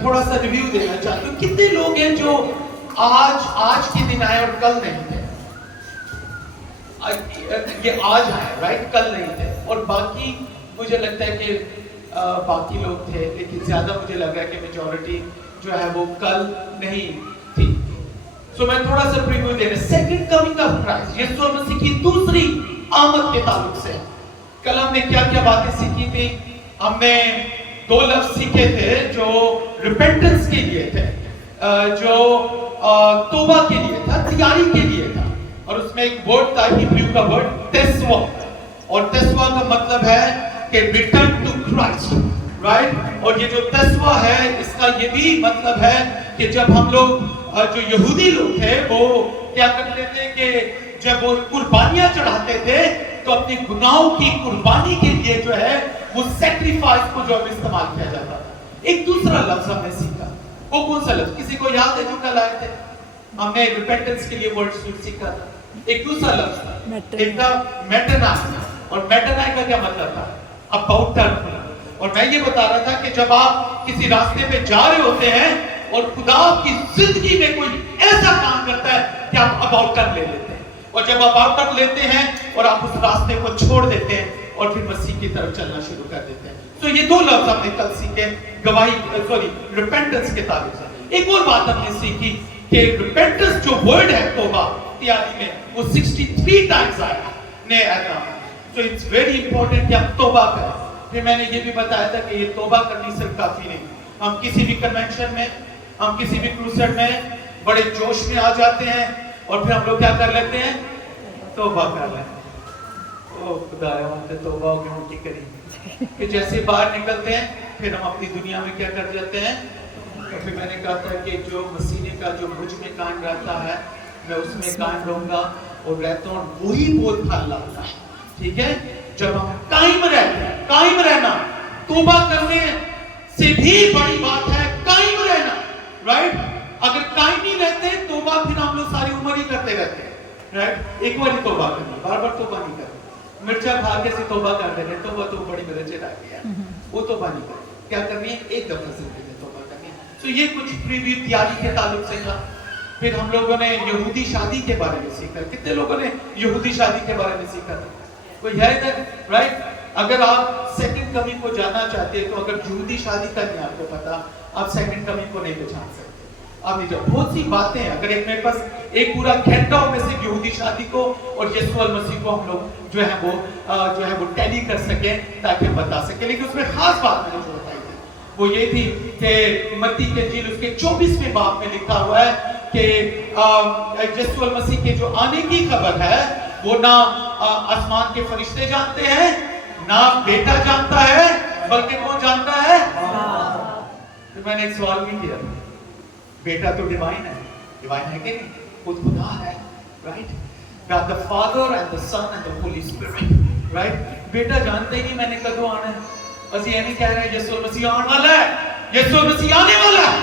تھوڑا سا ریویو دینا چاہتا ہوں. کتنے لوگ ہیں جو آج کے دن آئے اور کل نہیں تھے؟ یہ آج آئے رائٹ، کل نہیں تھے. اور باقی مجھے لگتا ہے کہ باقی لوگ تھے، لیکن زیادہ مجھے لگ رہا ہے کہ میجورٹی جو ہے وہ کل نہیں تھی. سو میں تھوڑا سا پریویو دے رہا. سیکنڈ کمنگ آف کرائسٹ، یسوع مسیح کی دوسری آمد کے تعلق سے کل ہم نے کیا کیا باتیں سیکھی تھی؟ ہم نے 2 لفظ سیکھے تھے جو ریپینٹنس کے لیے تھے، جو توبہ کے لیے تھا، تیاری کے لیے تھا. اور اس میں ایک ورڈ تھا ہیبریو کا ورڈ تسوا، اور تسوا کا مطلب ہے کہ ریٹرن ٹو کرائسٹ، رائٹ. اور یہ جو تسوا ہے اس کا یہ بھی مطلب ہے کہ جب ہم لوگ جو یہودی لوگ تھے وہ کیا کرتے تھے کہ جب وہ قربانیاں چڑھاتے تھے تو اپنے گناہوں کی قربانی کے لیے جو ہے وہ سیکریفائس کو جو استعمال کیا جاتا تھا. ایک دوسرا لفظ ہم نے سیکھا، وہ کون سا لفظ کسی کو یاد ہے جو کل آئے تھے؟ ہم نے ریپینٹنس کے لیے ورڈ سیکھا تھا. ایک دوسرا لفظ تھا، ایک تھا میٹنائی. اور میٹنائی کا کیا مطلب تھا؟ About turn. اور میں یہ بتا رہا تھا کہ جب آپ کسی راستے پہ جا رہے ہوتے ہیں اور خدا آپ کی زندگی میں کوئی ایسا کام کرتا ہے کہ آپ اباؤٹ ٹرن لے لیتے ہیں، اور جب آپ اباؤٹ ٹرن لیتے ہیں اور آپ اس راستے کو چھوڑ دیتے ہیں اور پھر مسیح کی طرف چلنا شروع کر دیتے ہیں. تو یہ 2 لفظ ہم نے کل سیکھے گواہی ریپینٹنس کے تعلق سے. ایک اور بات ہم نے سیکھی کہ ریپینٹنس جو ورڈ ہے توبہ تیاری میں وہ 63 ٹائمز آیا نئے احکام. تو اٹس ویری امپورٹنٹ کہ ہم توبہ کریں. پھر میں نے یہ بھی بتایا تھا کہ یہ توبہ کرنی صرف کافی نہیں. ہم کسی بھی کنونشن میں، ہم کسی بھی کروسیڈ میں بڑے جوش میں آ جاتے ہیں اور پھر ہم لوگ کیا کر لیتے ہیں؟ توبہ کر لیتے ہیں. او خدایا ہم نے توبہ ہو گئی کی کری. کہ جیسے باہر نکلتے ہیں پھر ہم اپنی دنیا میں کیا کر جاتے ہیں. اور پھر میں نے کہا تھا کہ جو مسیح کا جو مجھ میں قائم رہتا ہے میں اس میں قائم رہوں گا اور رہتا ہوں، وہی بہت پھل لاتا ہے. ٹھیک ہے، جب ہم قائم رہتے ہیں. قائم رہنا توبہ کرنے سے بھی بڑی بات ہے، قائم رہنا، رائٹ. اگر قائم نہیں رہتے توبہ پھر ہم لوگ ساری عمر ہی کرتے رہتے ہیں، رائٹ. ایک بار ہی توبہ کرنا، بار بار توبہ نہیں کرنا. مرچا کھا کے سے توبہ کر دیں گے، توبہ تو بڑی مرچیں ڈال دیا، وہ توبہ نہیں کرنا. کیا کرنی ہے؟ ایک دفعہ زندگی میں توبہ کرنی ہے. تو یہ کچھ پریویو تیاری کے تعلق سے تھا. پھر ہم لوگوں نے یہودی شادی کے بارے میں سیکھا. کتنے لوگوں نے یہودی شادی کے بارے میں سیکھا تھا؟ کوئی ہے ادھر؟ رائٹ. اگر آپ سیکنڈ کمنگ کو جاننا چاہتے ہیں تو اگر یہودی شادی کا نہیں آپ کو پتا، آپ سیکنڈ کمنگ کو نہیں پہچان سکتے. آپ نہیں جب بہت سی باتیں ہیں، اگر ایک میرے پاس ایک پورا گھنٹہ ہو میں سے یہودی شادی کو اور یسوع المسیح کو ہم لوگ جو ہے وہ ٹیلی کر سکیں تاکہ ہم بتا سکیں. لیکن اس میں خاص بات میں نے جو بتائی تھی وہ یہ تھی کہ متی کے انجیل اس کے 24ویں باب میں لکھا ہوا ہے کہ یسوع المسیح کے جو آنے کی خبر ہے وہ نہ آسمان کے فرشتے جانتے ہیں، نہ بیٹا جانتا ہے، بلکہ کون جانتا ہے؟ تو میں نے ایک سوال بھی کیا، بیٹا تو ڈیوائن ہے، ڈیوائن ہے کہ نہیں؟ خود خدا ہے، right. God the Father and the Son and the Holy Spirit, right. بیٹا جانتے ہی نہیں میں نے کدو آنا ہے. بس یہ نہیں کہہ رہے ہیں یسوع مسیح آنے والا ہے، یسوع مسیح آنے والا ہے.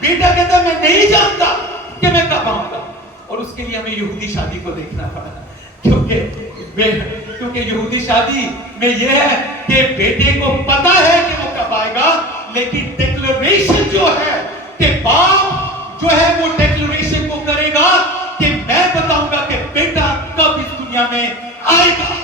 بیٹا کہتا ہے میں نہیں جانتا کہ میں کب آؤں گا. اور اس کے لیے ہمیں یہودی شادی کو دیکھنا پڑا، کیونکہ یہودی شادی میں یہ ہے کہ بیٹے کو پتا ہے کہ وہ کب آئے گا، لیکن ڈیکلریشن جو ہے کہ باپ جو ہے وہ ڈیکلریشن کو کرے گا کہ میں بتاؤں گا کہ بیٹا کب اس دنیا میں آئے گا،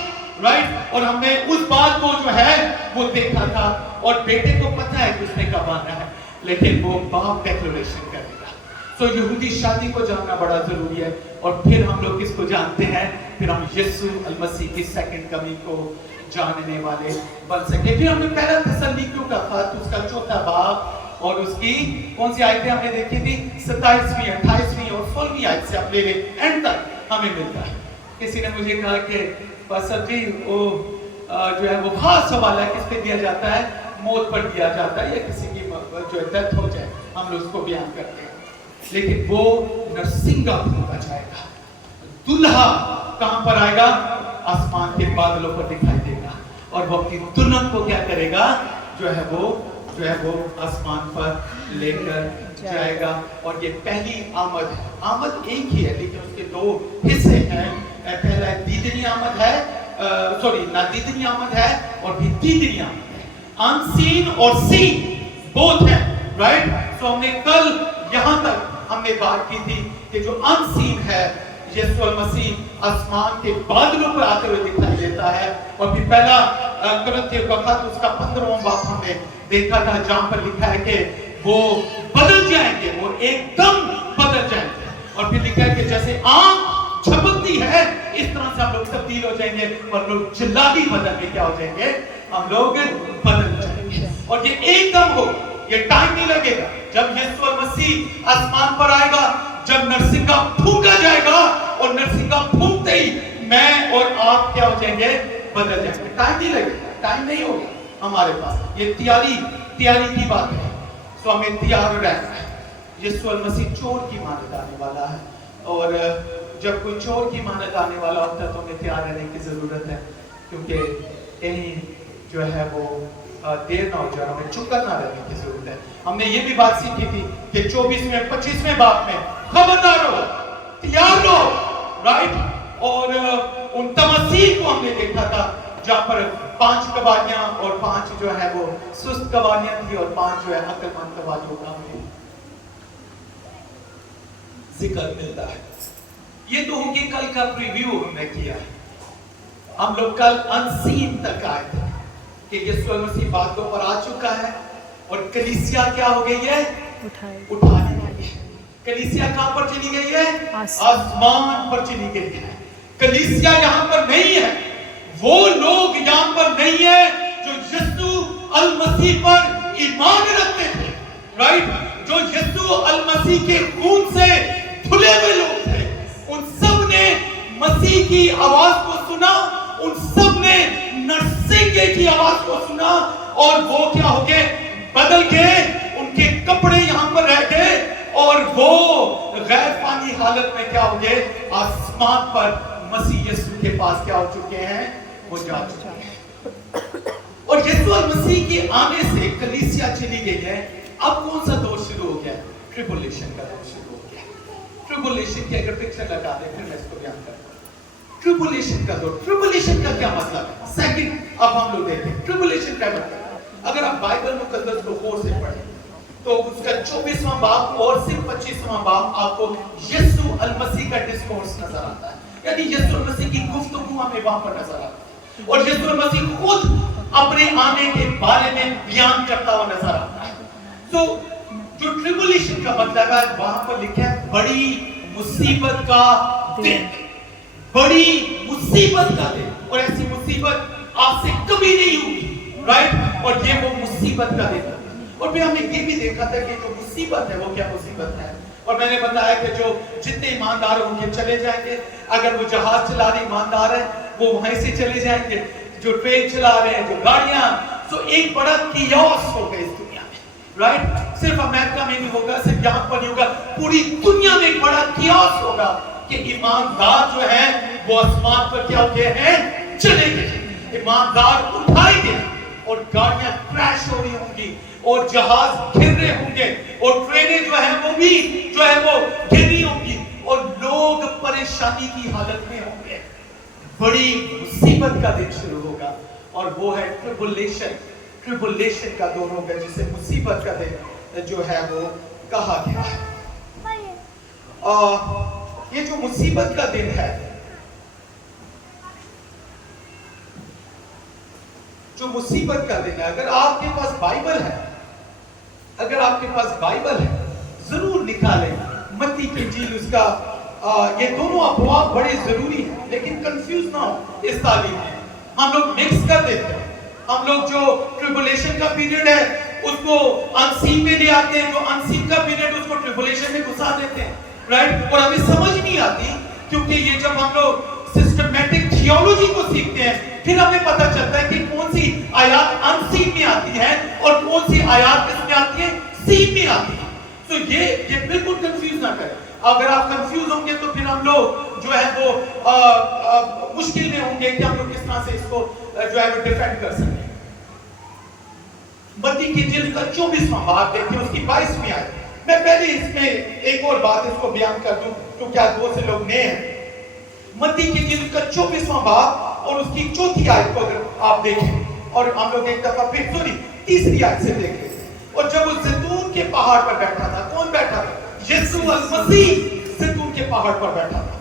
رائٹ. اور ہم نے اس بات کو جو ہے وہ دیکھا تھا، اور بیٹے کو پتا ہے کہ اس نے کب آنا ہے، لیکن وہ باپ ڈیکلریشن کرے گا. تو یہودی شادی کو جاننا بڑا ضروری ہے. اور پھر ہم لوگ کس کو جانتے ہیں؟ پھر ہم یسوع المسیح کی سیکنڈ کمنگ کو جاننے والے بن سکے. پھر ہم نے پہلا تسلنیکیوں کا خط اس کا 4 باب اور اس کی کون سی آیتیں ہم نے دیکھی تھی؟ 27ویں 28ویں اور 16ویں آیت سے اپنے اینڈ تک ہمیں ملتا ہے. کسی نے مجھے کہا کہ پاسٹر جی وہ جو ہے وہ خاص حوالہ کس پہ دیا جاتا ہے؟ موت پر دیا جاتا ہے، یا کسی کی جو ہے ڈیتھ ہو جائے ہم لوگ اس کو بیان کرتے ہیں. لیکن وہ نرسنگا ہوتا جائے گا. دلہا کہاں پر آئے گا؟ آسمان کے بادلوں پر دکھائی دے گا، اور وہ اپنی دلہن کو کیا کرے گا؟ جو ہے وہ آسمان پر لے کر جائے گا. اور یہ پہلی آمد ہے. آمد ایک ہی ہے لیکن اس کے 2 حصے ہیں. پہلا دیدنی آمد ہے، نادیدنی آمد ہے، اور پھر دیدنی آمد ہے. ان سین اور سین بوتھ ہیں. رائٹ. سو ہم نے کل یہاں تک ہم نے بات کی تھی کہ جو انسین ہے یسوع المسیح آسمان کے بادلوں پر آتے ہوئے دکھائی دیتا ہے. اور پھر پہلا کرنتھیوں کا خط اس کا 15واں باب ہم نے دیکھا تھا جہاں پر لکھا ہے کہ وہ بدل جائیں گے, وہ ایک دم بدل جائیں گے. اور پھر لکھا ہے کہ جیسے آنکھ جھپکتی ہے اس طرح سے ہم لوگ تبدیل ہو جائیں گے اور لوگ جلادی بدل میں کیا ہو جائیں گے, ہم لوگ بدل جائیں گے. اور یہ ایک دم ہو, یہ ٹائم نہیں لگے گا. جب یسوع المسیح آسمان پر آئے گا, جب نرسنگا پھونکا جائے گا, اور نرسنگا پھونکتے ہی میں اور آپ کیا ہو جائیں گے, بدل جائیں گے. ٹائم نہیں لگے گا, ٹائم نہیں ہوگا ہمارے پاس. یہ تیاری کی بات ہے. تو ہمیں تیار رہنا ہے. یسوع المسیح چور کی مانند آنے والا ہے, اور جب کوئی چور کی مانند آنے والا ہوتا ہے تو ہمیں تیار رہنے کی ضرورت ہے, کیونکہ کہیں جو ہے وہ دیر نہ ہو جائے, ہمیں چپ کر نہ رہنے کی ضرورت ہے. ہم نے یہ بھی بات سیکھی تھی کہ 25ویں باب میں خبردار ہو, تیار رہو, رائٹ. اور ان تماثیل کو ہم نے دیکھا تھا جہاں پر 5 گواہیاں اور 5 جو ہے وہ سست گواہیاں تھی اور 5 جو ہے عقل مند گواہیوں کا ہمیں ذکر ملتا ہے. یہ تو ہوگی کل کا پریویو ہم نے کیا. ہم لوگ کل انسین تک آئے تھے کہ یسوع المسیح باتوں پر آ چکا ہے اور کلیسیا کیا ہو گئی ہے, اٹھانے والی ہے. کلیسیا کہاں پر چلی گئی ہے, آسمان پر چلی گئی ہے. کلیسیا یہاں پر نہیں ہے, وہ لوگ یہاں پر نہیں ہے جو یسوع المسیح پر ایمان رکھتے تھے, رائٹ. جو یسوع المسیح کے خون سے دھلے ہوئے لوگ تھے, ان سب نے مسیح کی آواز کو سنا, ان سب نے نرسنگے کی آواز کو سنا, اور وہ کیا ہو گئے, بدل گئے. ان کے کپڑے یہاں پر رہ گئے اور وہ غیر فانی حالت میں کیا ہو گئے, آسمان پر مسیح یسوع کے پاس کیا ہو چکے ہیں, وہ جا چکے ہیں. اور یسوع المسیح کے آنے سے کلیسیا چلی گئی ہے. اب کون سا دور شروع ہو گیا, ٹریبولیشن کا دور شروع ہو گیا. ٹریبولیشن کی اگر پکچر لگا دیں پھر میں اس کو بیان کرتا ہوں. ٹریبولیشن کا دور, ٹریبولیشن کا کیا مطلب ہے, سیکنڈ اب ہم لوگ دیکھیں ٹریبولیشن کا مطلب. اگر آپ بائبل مقدس کو غور سے پڑھیں تو اس کا 24واں باب اور صرف 25واں باب آپ کو یسوع المسیح کا ڈسکورس نظر آتا ہے, یعنی یسوع المسیح کی گفتگو ہمیں وہاں پر نظر آتی ہے, اور یسوع المسیح خود اپنے آنے کے بارے میں بیان کرتا ہوا نظر آتا ہے. تو جو ٹریبولیشن کا مطلب ہے وہاں پر لکھا ہے بڑی مصیبت کا دن, بڑی مصیبت کا دن, اور ایسی مصیبت آپ سے کبھی نہیں ہوئی, رائٹ. اور یہ وہ مصیبت کا دن ہے. اور پھر ہم نے یہ بھی دیکھا تھا کہ جو مصیبت ہے وہ کیا مصیبت ہے, اور میں نے بتایا کہ جو جتنے ایماندار ہوں گے چلے جائیں گے. اگر وہ جہاز چلا رہے ایماندار ہیں وہ وہیں سے چلے جائیں گے, جو ٹرین چلا رہے ہیں, جو گاڑیاں, تو ایک بڑا کیوس ہوگا اس دنیا میں, رائٹ. صرف امریکہ میں نہیں ہوگا, صرف یہاں پر نہیں ہوگا, پوری دنیا میں ایک بڑا کیوس ہوگا کہ ایماندار جو ہیں وہ آسمان پر کیا ہو گئے ہیں, چلے گئے. ایماندار اٹھائے گئے اور گاڑیاں کریش ہو رہی ہوں گی اور جہاز گر رہے ہوں گے اور ٹرینیں جو ہیں وہ بھی جو ہے وہ گر رہی ہوں گی اور لوگ پریشانی کی حالت میں ہوں گے. بڑی مصیبت کا دن شروع ہوگا اور وہ ہے ٹریبولیشن. ٹریبولیشن کا دور ہوگا جسے مصیبت کا دن جو ہے وہ کہا گیا ہے. یہ جو مصیبت کا دن ہے, جو مصیبت کا دن ہے, اگر آپ کے پاس بائبل ہے, اگر آپ کے پاس بائبل ہے ضرور نکالیں متی کی انجیل, اس کا یہ دونوں ابواب بڑے ضروری ہیں, لیکن کنفیوز نہ ہو اس تعلیم میں. ہم لوگ مکس کر دیتے ہیں, ہم لوگ جو ٹریبولیشن کا پیریڈ ہے اس کو انسین میں لے آتے ہیں, جو انسین کا پیریڈ اس کو ٹریبولیشن میں گھسا دیتے ہیں, رائٹ. اور ہمیں سمجھ نہیں آتی کیونکہ یہ جب ہم لوگ سسٹمیٹک تھیولوجی کو سیکھتے ہیں پھر ہمیں پتہ چلتا ہے کہ کون سی آیات انسین میں آتی ہے اور کون سی آیات اس میں آتی ہے, سین میں آتی ہے. تو یہ بالکل کنفیوز نہ کریں. اگر آپ کنفیوز ہوں گے تو پھر ہم لوگ جو ہے وہ مشکل میں ہوں گے کہ ہم لوگ کس طرح سے اس کو جو ہے وہ ڈیفینڈ کر سکیں. متی کی انجیل کا 24واں باب دیکھیں, اس کی 22ویں آیت. میں پہلے اس میں ایک اور بات اس کو بیان کر دوں کیونکہ آج بہت سے لوگ نئے ہیں. متی کی انجیل کا 24واں باب اور اس کی 4تھی آیت کو اگر آپ دیکھیں, اور ہم لوگ ایک دفعہ پھر سوری 3ری آیت سے دیکھ لیں. اور جب وہ زیتون کے के पहाड़ पर बैठा था। कौन बैठा था? यीशु मसीह ज़ैतून के पहाड़ पर बैठा था।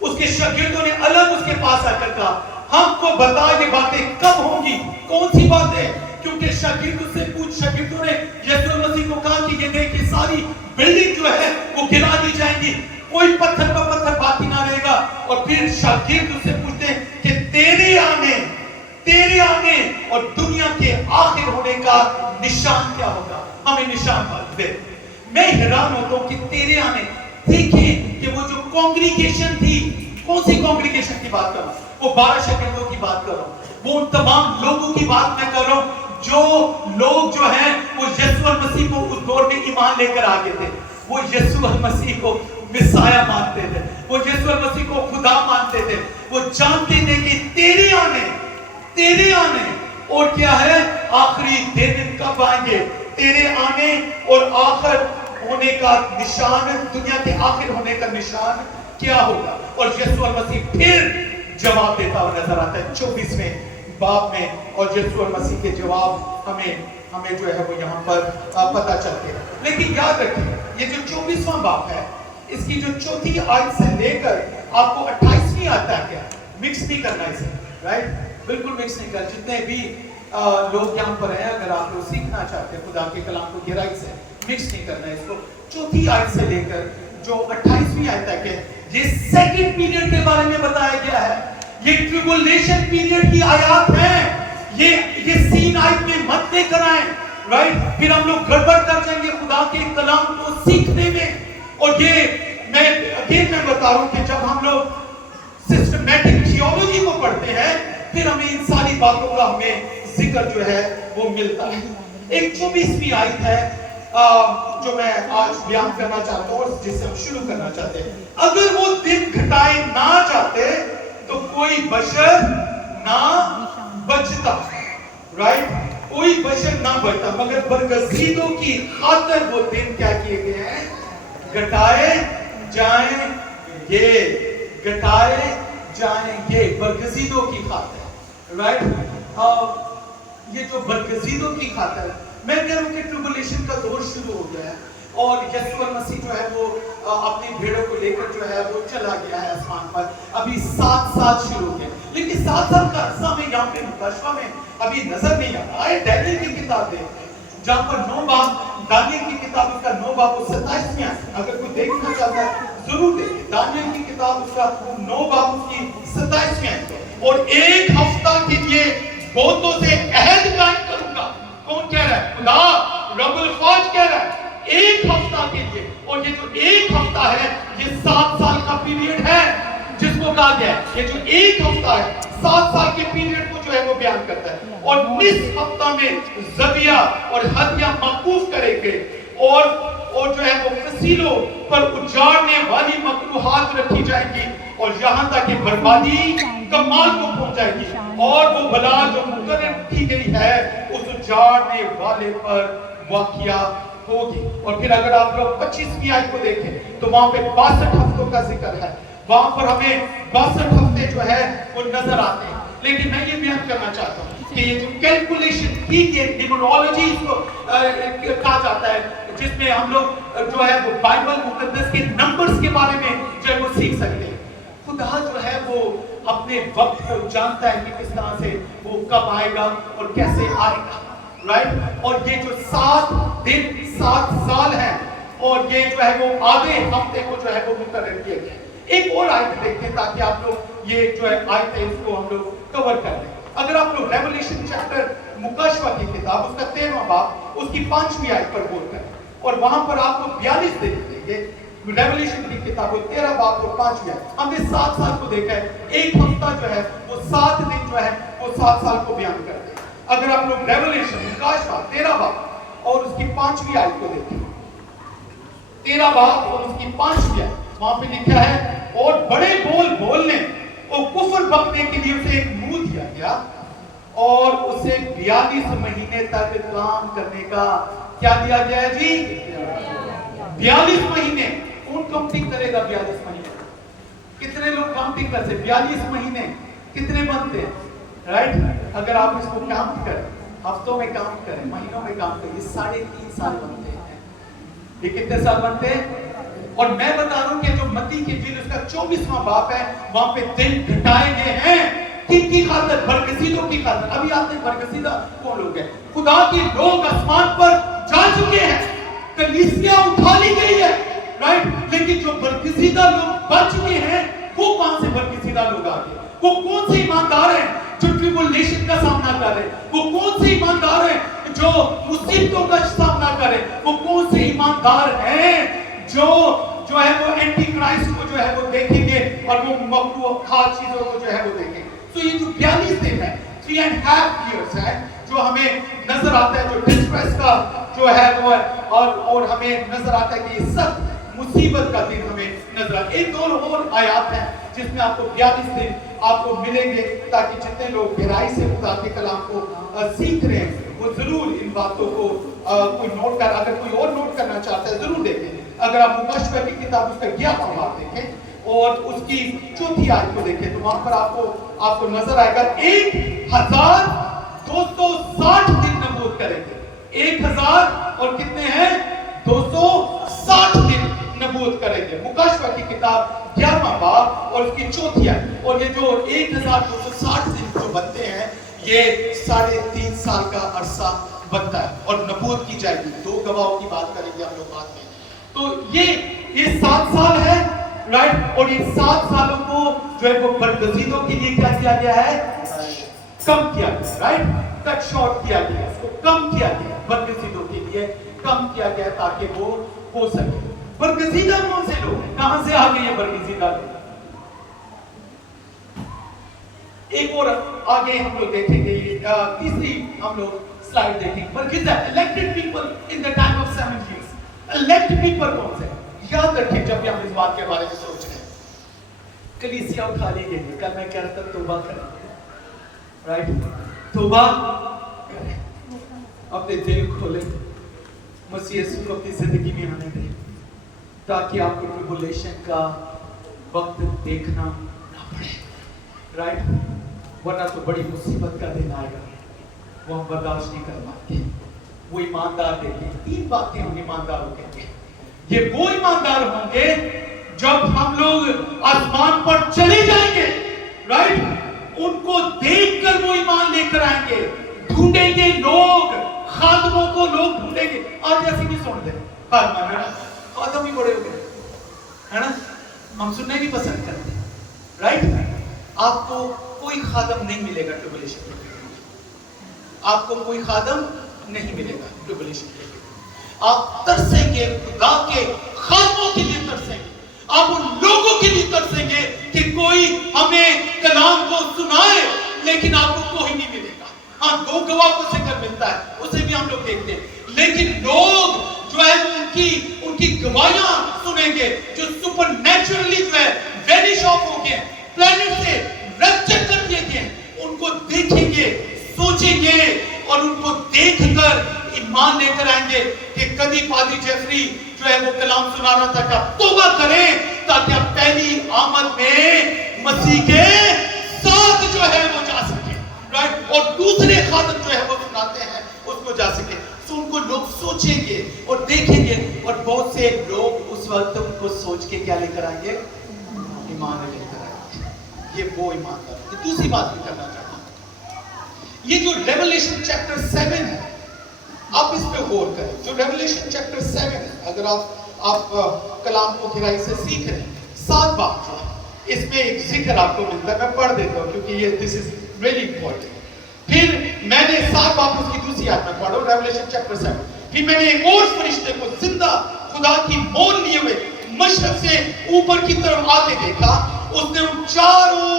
उसके शागिर्दों ने अलग उसके पास आकर कहा, हमको बता ये बातें कब होंगी, कौन सी बातें? क्योंकि शागिर्दों ने यीशु मसीह को कहा कि ये देखिए सारी बिल्डिंग जो है वो गिरा दी जाएंगी, कोई पत्थर पर पत्थर बाकी ना रहेगा। और फिर शागिर्द उससे पूछते हैं कि तेरे आने और दुनिया के आखिर होने का निशान क्या होगा? हमें निशान बता दे। मैं हैरान होता हूं कि तेरे आने, देखिए कि वो जो कांग्रीगेशन थी, कौन सी कांग्रीगेशन की बात कर रहा हूं? वो 12 शागिर्दों की बात कर रहा हूं। वो उन तमाम लोगों की बात मैं कर रहा हूं जो लोग जो हैं वो यीशु मसीह को उस दौर में ईमान लेकर आ गए थे। वो यीशु मसीह को मिसाया मानते थे, वो यीशु मसीह को खुदा मानते थे। वो जानते थे कि तेरे आने और क्या है, आखिरी दिन कब आएंगे, तेरे आने और आखिर होने का निशान, दुनिया के आखिर होने का निशान क्या होगा? और यीशु मसीह फिर जवाब देता हुआ नजर आता है 24वें बाब में। और यीशु मसीह के जवाब हमें जो है वो यहाँ पर पता चलते हैं। लेकिन याद रखिए, ये जो 24वां बाब है, इसकी जो चौथी आयत से लेकर आपको 28वीं आयत तक है, मिक्स नहीं करना इसे, राइट? बिल्कुल मिक्स नहीं करना। जितने भी लोग यहाँ पर हैं, अगर आप लोग सीखना चाहते हैं खुदा के कलाम को गहराई से, मिक्स नहीं करना है इसको। चौथी आयत से लेकर जो 28वीं आयत तक है, ये सेकंड पीरियड के बारे में बताया गया है। ये ट्रिबुलेशन पीरियड की आयत है। ये सीन आयत में मत लेकर आए, राइट? फिर हम लोग गड़बड़ कर जाएंगे खुदा के कलाम को सीखने में। और ये मैं बता रहा हूं कि जब हम लोग सिस्टमैटिक थियोलॉजी को पढ़ते हैं, फिर हमें इन सारी बातों का हमें जिक्र जो है वो मिलता है। एक 24वीं आयत है जो मैं आज बयान करना चाहता हूँ और जिससे हम शुरू करना चाहते हैं। अगर वो दिन घटाए ना जाते तो कोई बशर ना बचता, राइट? कोई बशर ना बचता, मगर बरगज़ीदों की खातिर वो दिन क्या किए गए हैं? घटाए जाएंगे बरगज़ीदों की खातिर, राइट? ये जो बरगज़ीदों की खातिर, मैं कह रहा हूं कि ट्रिबुलेशन का दौर शुरू हो गया है और यीशु मसीह जो है वो अपनी भेड़ों को लेकर जो है वो चला गया है आसमान पर। अभी 7 साल शुरू हो गए, लेकिन 7 साल का अरसा में यहाँ पे मुकदमा में अभी नजर नहीं आ रहा है। डैनियल की किताब देखते हैं जहाँ पर 9 बाब, दानियल की किताब उसका 9 बाब 27 में, अगर कोई देखना चाहता है जरूर देखिए। दानियल की किताब उसका 9 बाब उसकी 27 में। और एक हफ्ता के लिए बहुतों से अहद कायम करूंगा। कौन कह रहा है? खुदा रब्बुल फौज कह रहा है, एक हफ्ता के लिए। और ये जो एक हफ्ता है, ये 7 साल का पीरियड है जिसको कहा गया है। ये जो एक हफ्ता है 7 साल के पीरियड को जो है वो बयान करता है। और निस हफ्ता में ज़बिया और हदिया मौकूफ करेंगे और जो है वो फसीलों पर उजाड़ने वाली मकरूहात रखी जाएंगी और यहाँ तक कि बर्बादी कमाल को पहुंच जाएगी। और वो बला जो मुकर्रर की गई है उस उजाड़ने वाले पर वाक़िया होगी। और फिर अगर आप लोग 25वीं आयत को देखें तो वहां पे 62 हफ्तों का जिक्र है। वहां पर हमें 62 हफ्ते जो है वो नजर आते हैं। लेकिन मैं ये बयान करना चाहता हूँ कि ये जो कैलकुलेशन की गई न्यूमरोलॉजी इसको कहा जाता है, जिसमें हम लोग जो है वो बाइबल मुकद्दस के नंबर्स के बारे में जो है वो सीख सकते हैं। खुदा जो है वो अपने वक्त को जानता है कि किस तरह से वो कब आएगा और कैसे आएगा, राइट? और ये जो 7 दिन 7 साल है और ये जो है वो आधे हफ्ते को जो है वो मुकर्रर किया गया। एक और आयत देखते हैं ताकि आप लोग ये जो है आयत है इसको हम लोग कवर कर लें। अगर आप लोग रेवलेशन चैप्टर मुकाशवा की किताब उसका 13वां बाब उसकी 5वीं आयत पर गौर करें और वहां पर आपको 42 दिन देंगे। रेवलेशन की किताब 13 बाब और 5वीं आयत, हमने 7 साल को देखा है। एक हफ्ता जो है वो 7 दिन जो है वो 7 साल को बयान करते हैं। अगर आप लोग रेवलेशन मुकाशवा 13 बाब और उसकी 5वीं आयत को देखें, 13 बाब और उसकी 5वीं आयत, वहां पे लिखा है और बड़े बोल बोलने और कुफर बकने के लिए उसे एक मुंह दिया गया और उसे 42 महीने तक काम करने का क्या दिया गया है जी? 42 महीने। कौन काउंटिंग करेगा 42 महीने? कितने लोग काउंटिंग कर सकते? 42 महीने कितने बनते हैं, राइट? अगर आप इसको काउंट करें हफ्तों में काम करें, महीनों में काम करें, ये 3.5 साल बनते हैं। ये कितने साल बनते हैं? और मैं बता रहा हूं कि जो मत्ती की इंजील उसका 24वां बाप है, वहां पे दिन घटाए गए हैं किनकी खातिर? बरगसीदों की खातिर। अभी आते हैं बरगसीदा कौन लोग हैं? खुदा के लोग आसमान पर जा चुके हैं, कलीसिया उठा ली गई है, राइट? लेकिन जो बरगसीदा लोग बच चुके हैं, वो कौन से बरगसीदा लोग आ गए? वो कौन से ईमानदार हैं जो ट्रिबुलेशन का सामना कर रहे हैं? वो कौन से ईमानदार हैं जो मुसीबतों का सामना कर रहे हैं? वो कौन से ईमानदार हैं जो है वो एंटी क्राइस्ट को जो है वो देखेंगे और वो मकरूह चीजों को जो है वो देखेंगे? तो ये जो 42 दिन है, 3.5 years है, जो हमें नजर आता है, जो डिस्ट्रेस का जो है वो है, और हमें नजर आता है कि ये सब मुसीबत का दिन हमें नजर आता है। एक दो और आयात हैं जिसमें आपको 42 दिन आपको मिलेंगे, ताकि जितने लोग गहराई से खुदा के कलाम को सीख रहे हैं वो जरूर इन बातों को कोई नोट कर, अगर कोई और नोट करना चाहता है जरूर देखें। अगर आप मुकश्शफ़ की किताब उसका 11वां बाब देखें और उसकी 4थी आयत को देखें, तो वहां पर आपको नजर आएगा 1260 दिन नबूवत करेंगे। 1000 और कितने हैं? 260 दिन नबूवत करेंगे। मुकश्शफ़ की किताब 11वां बाब और उसकी 4थी आयत। और ये जो 1260 दिन जो बनते हैं, ये 3.5 साल का अरसा बनता है और नबूवत की जाएगी। 2 गवाहों की बात करेंगे हम लोग बाद में। तो ये 7 साल है, राइट? और ये 7 सालों को जो है वो बरगजीदों के लिए क्या किया गया है? कम किया गया, राइट? कट शॉर्ट किया गया, उसको कम किया गया, बरगजीदों के लिए कम किया गया ताकि वो हो सके। बरगजीदा कौन से लोग? कहां से आ गए ये बरगजीदा लोग? एक और आगे हम लोग देखेंगे, तीसरी हम लोग स्लाइड देखेंगे। बरगजीदा elected people in the time of 7 years। Elect people कौन से? याद रखें जब भी हम इस बात के बारे में सोच रहे हैं, कलीसिया उठा ली गई। कल मैं कह रहा था तौबा करें, राइट? तौबा करें, अपने दिल खोले, मसीह यीशु को अपनी जिंदगी में आने दें, ताकि आपको ट्रिबुलेशन का वक्त देखना ना पड़े, राइट? वरना तो बड़ी मुसीबत का दिन आएगा, वो हम बर्दाश्त नहीं कर पाते। वो ईमानदार देंगे। 3 बातें हम ईमानदारों के लिए। ये वो ईमानदार होंगे जब हम लोग आसमान पर चले जाएंगे, राइट? उनको देखकर वो ईमान लेकर आएंगे। ढूंढेंगे लोग, खादमों को लोग ढूंढेंगे। आज ऐसे नहीं सुनते खादम ही बड़े हो गए, है ना? हम सुनने भी पसंद करते हैं, राइट? आपको कोई खादम नहीं मिलेगा ट्रिबुलेशन में, आपको कोई खादम नहीं मिलेगा ट्रिबुलेशन के लिए। आप तरसेंगे खुदा के खादमों के लिए, तरसेंगे आप उन लोगों के लिए, तरसेंगे कि कोई हमें कलाम को सुनाए, लेकिन आपको कोई नहीं मिलेगा। हाँ, 2 गवाहों से कर मिलता है, उसे भी हम लोग देखते हैं, लेकिन लोग जो है उनकी गवाहियां सुनेंगे जो सुपरनैचुरली जो है वैनिश ऑफ हो गए, प्लेनेट से रैप्चर कर दिए गए, उनको देखेंगे, सोचेंगे और उनको देखकर ईमान लेकर आएंगे कि कभी पादरी जेफरी जो है वो कलाम सुना रहा था, क्या तौबा करें ताकि आप पहली आमद में मसीह के साथ जो है वो जा सके, राइट? और दूसरे खादम जो है वो सुनाते हैं उसको जा सके। तो उनको लोग सोचेंगे और देखेंगे, और बहुत से लोग उस वक्त उनको सोच के क्या लेकर आएंगे? ईमान लेकर आएंगे। ये वो ईमानदार। दूसरी बात भी करना चाहता हूं, ये जो रेवलेशन चैप्टर 7 है, आप इस पे गौर करें। जो रेवलेशन चैप्टर 7 है, अगर आप कलाम को गहराई से सीख रहे हैं, 7 बात जो है इसमें एक जिक्र आपको मिलता है। मैं पढ़ देता हूं क्योंकि ये दिस इज रियली इंपॉर्टेंट। फिर मैंने 7 बात उसकी दूसरी आयत में पढ़ो, रेवलेशन चैप्टर 7। फिर मैंने एक और फरिश्ते को जिंदा खुदा की मोहर लिए हुए मशरक से ऊपर की तरफ आते देखा। उसने उन चारों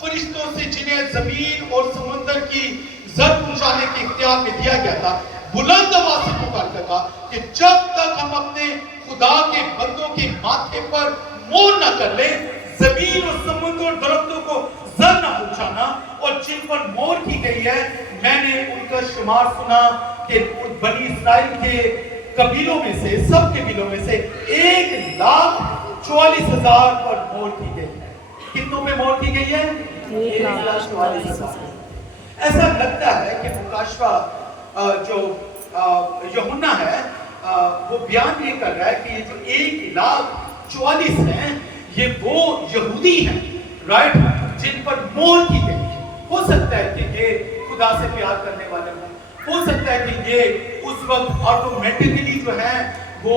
फरिश्तों से जिन्हें जमीन और समुद्र की जद पहुंचाने के इख्तियार में दिया गया था, बुलंद आवाज से पुकार कहा कि जब तक हम अपने खुदा के बंदों के माथे पर मोहर न कर ले, जमीन और समुद्र और दरख्तों को जर न पहुंचाना। और जिन पर मोहर की गई है, मैंने उनका शुमार सुना कि बनी इस्राएल के कबीलों में से, सब कबीलों में से 1,44,000 पर मोहर की गई है। कितनों पे मोहर की गई है? 1,44,000। ایسا لگتا ہے کہ مکاشفہ جو یوحنا ہے وہ بیان یہ کر رہا ہے کہ یہ جو 1,44,000 ہیں یہ وہ یہودی ہیں رائٹ جن پر مہر کی گئی ہے. ہو سکتا ہے کہ یہ خدا سے پیار کرنے والے ہوں, ہو سکتا ہے کہ یہ اس وقت آٹومیٹکلی جو ہے وہ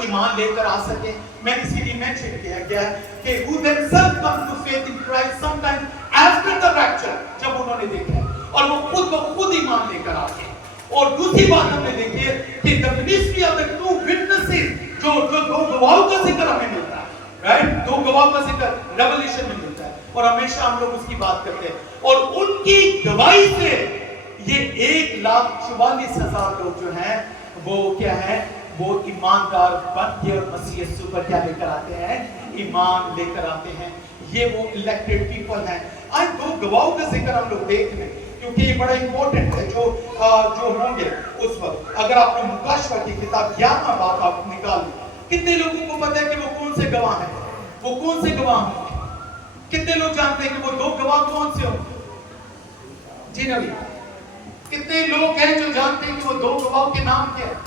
ایمان لے کر آ سکے. میں نے اسی لیے مینشن کیا گیا ہے کہ who themselves come to faith in Christ sometime after the rapture, جب انہوں نے دیکھا اور وہ خود بخود ایمان لے کر آ گئے. اور دوسری بات ہم نے دیکھی ہے کہ the ministry of the two witnesses, جو دو گواہوں کا ذکر ہمیں ملتا ہے رائٹ, دو گواہوں کا ذکر ریولیشن میں ملتا ہے اور ہمیشہ ہم لوگ اس کی بات کرتے ہیں اور ان کی گواہی سے یہ 1,44,000 لوگ جو ہیں وہ کیا ہے, وہ ایماندار بن کے اور مسیح یسوع پر کیا لے کر آتے ہیں, ایمان لے کر آتے ہیں. یہ وہ الیکٹڈ پیپل ہیں. آج دو گواہوں کا ذکر ہم لوگ دیکھ لیں کیونکہ یہ بڑا امپورٹنٹ ہے جو ہوں گے اس وقت. اگر آپ نے مکاشفہ کی کتاب 11واں باب آپ نکال لیں, کتنے لوگوں کو پتہ ہے کہ وہ کون سے گواہ ہیں, وہ کون سے گواہ ہوں گے؟ کتنے لوگ جانتے ہیں کہ وہ 2 گواہ کون سے ہوں گے؟ جی نبی, کتنے لوگ ہیں جو جانتے ہیں کہ وہ 2 گواہوں کے نام کیا ہیں؟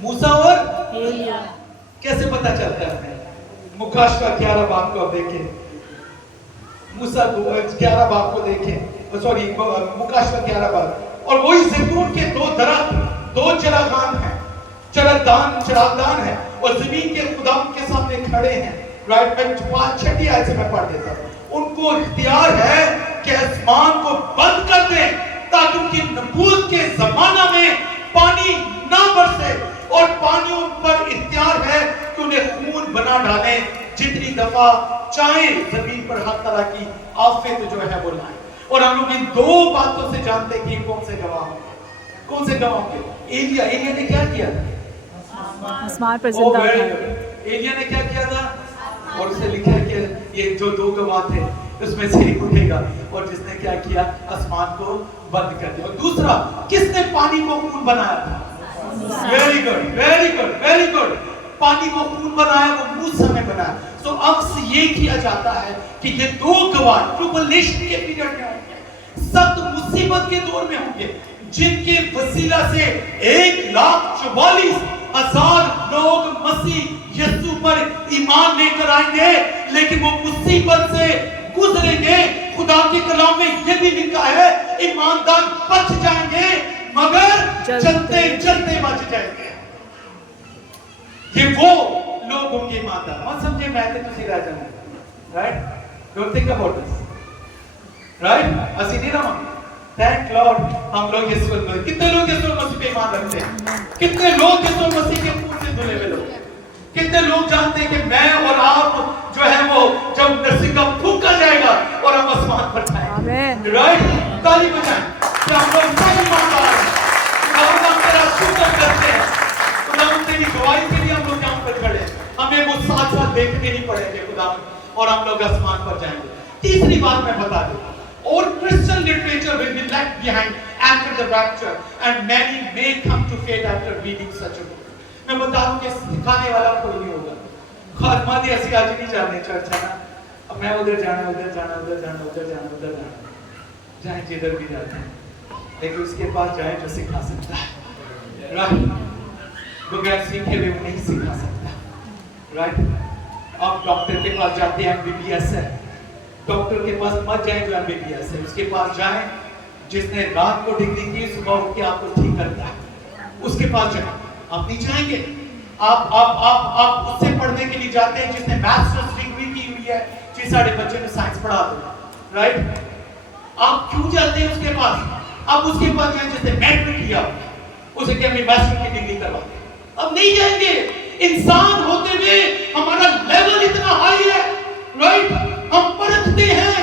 موسیٰ اور ایلیا. کیسے پتہ چلتا ہے؟ مکاشفہ 11 باب کو آپ دیکھیں, موسیٰ 11 باب کو دیکھیں, سوری مکاشفہ 11 باب, اور وہی زیتون کے 2 درخت 2 چراغان ہیں, چراغدان ہیں اور زمین کے خداوند کے سامنے کھڑے ہیں رائٹ. میں 5 آیت سے میں پڑھ دیتا ہوں. ان کو اختیار ہے کہ آسمان کو بند کر دیں تاکہ ان کی نبوت کے زمانہ میں پانی نہ برسے, اور پانی ان پر اختیار ہے کہ انہیں خون بنا ڈالیں جتنی دفعہ چاہیں زمین پر ہر طرح کی آفت جو ہے وہ لائیں. اور ہم لوگ ان 2 باتوں سے جانتے ہیں کہ کون سے گواہ ہوں گے, کون سے گواہ ہوں گے. ایلیا نے کیا کیا تھا؟ آسمان پر زندہ تھا. ایلیا نے کیا کیا تھا؟ اور اسے لکھا ہے کہ یہ جو 2 گواہ تھے اس میں سے ایک اٹھے گا اور جس نے کیا کیا, آسمان کو بند کر دیا. اور دوسرا, کس نے پانی کو خون بنایا تھا؟ Very good very good very good. پانی کو خون بنایا وہ موسیٰ نے بنایا. سو اکثر یہ کیا جاتا ہے کہ یہ 2 گواہ ٹربولیشن کے پیریڈ میں ہوں گے, سخت مصیبت کے دور میں ہوں گے, جن کے وسیلہ سے 1,44,000 لوگ مسیح یسوع پر ایمان لے کر آئیں گے, لیکن وہ مصیبت سے گزریں گے. خدا کے کلام میں یہ بھی لکھا ہے ایماندار بچ جائیں گے مگر چلتے چلتے بچ جائیں گے. یہ وہ لوگ ہوں گے ایماندار. مت سمجھے میں تے تسی رہ جانا right, don't think about this right. اسی نہیں رہا. تھینک لارڈ ہم لوگ یسوع مسیح, کتنے لوگ یسوع مسیح پہ ایمان رکھتے ہیں, کتنے لوگ یسوع مسیح کے خون سے دھلے ہوئے لوگ, کتنے لوگ جانتے ہیں کہ میں اور آپ جو ہے وہ جب نرسنگ کا پھونکا جائے گا اور ہم آسمان پر جائیں گے رائٹ. تالی بجائیں کہ ہم لوگ سب ایماندار ہیں. ہم تیرا شکر کرتے ہیں خداوند, تیری گواہی کے لیے ہم لوگ یہاں پر کھڑے ہیں. ہمیں وہ ساتھ ساتھ دیکھنے نہیں پڑیں گے خداوند, اور ہم لوگ آسمان پر جائیں گے. تیسری بات میں بتا دوں, اور Christian literature will be left behind after the rapture and many may come to faith after reading such a book. میں بتا دوں کہ سکھانے والا کوئی نہیں ہوگا. خادمات ایسی آج نہیں جانے چرچ ہے نا, اب میں ادھر جانا ادھر جانا ادھر جانا ادھر جانا ادھر جانا, جائیں جدھر بھی جاتے ہیں, لیکن اس کے پاس جائیں جو سکھا سکتا ہے رائٹ. بغیر سیکھے ہوئے وہ نہیں سکھا سکتا رائٹ. آپ ڈاکٹر کے پاس جاتے ہیں MBBS ہے, ڈاکٹر کے پاس مت جائیں جو MBBS ہے, اس کے پاس جائیں جس نے رات کو ڈگری کی صبح اٹھ کے آپ کو ٹھیک کرتا ہے, اس کے پاس جائیں. آپ نہیں جائیں گے, آپ اس سے پڑھنے کے لیے جاتے ہیں جس نے ماسٹرز ڈگری کی ہوئی ہے, جی ساڑھے بچے میں سائنس پڑھا دو رائٹ. آپ کیوں جاتے ہیں اس کے پاس؟ آپ اس کے پاس جائیں جس نے میٹرک کیا, اسے کہ ہمیں ماسٹر کی ڈگری کروا دیں. اب نہیں جائیں گے. انسان ہوتے ہوئے ہمارا لیول اتنا ہائی ہے رائٹ, ہم پرکھتے ہیں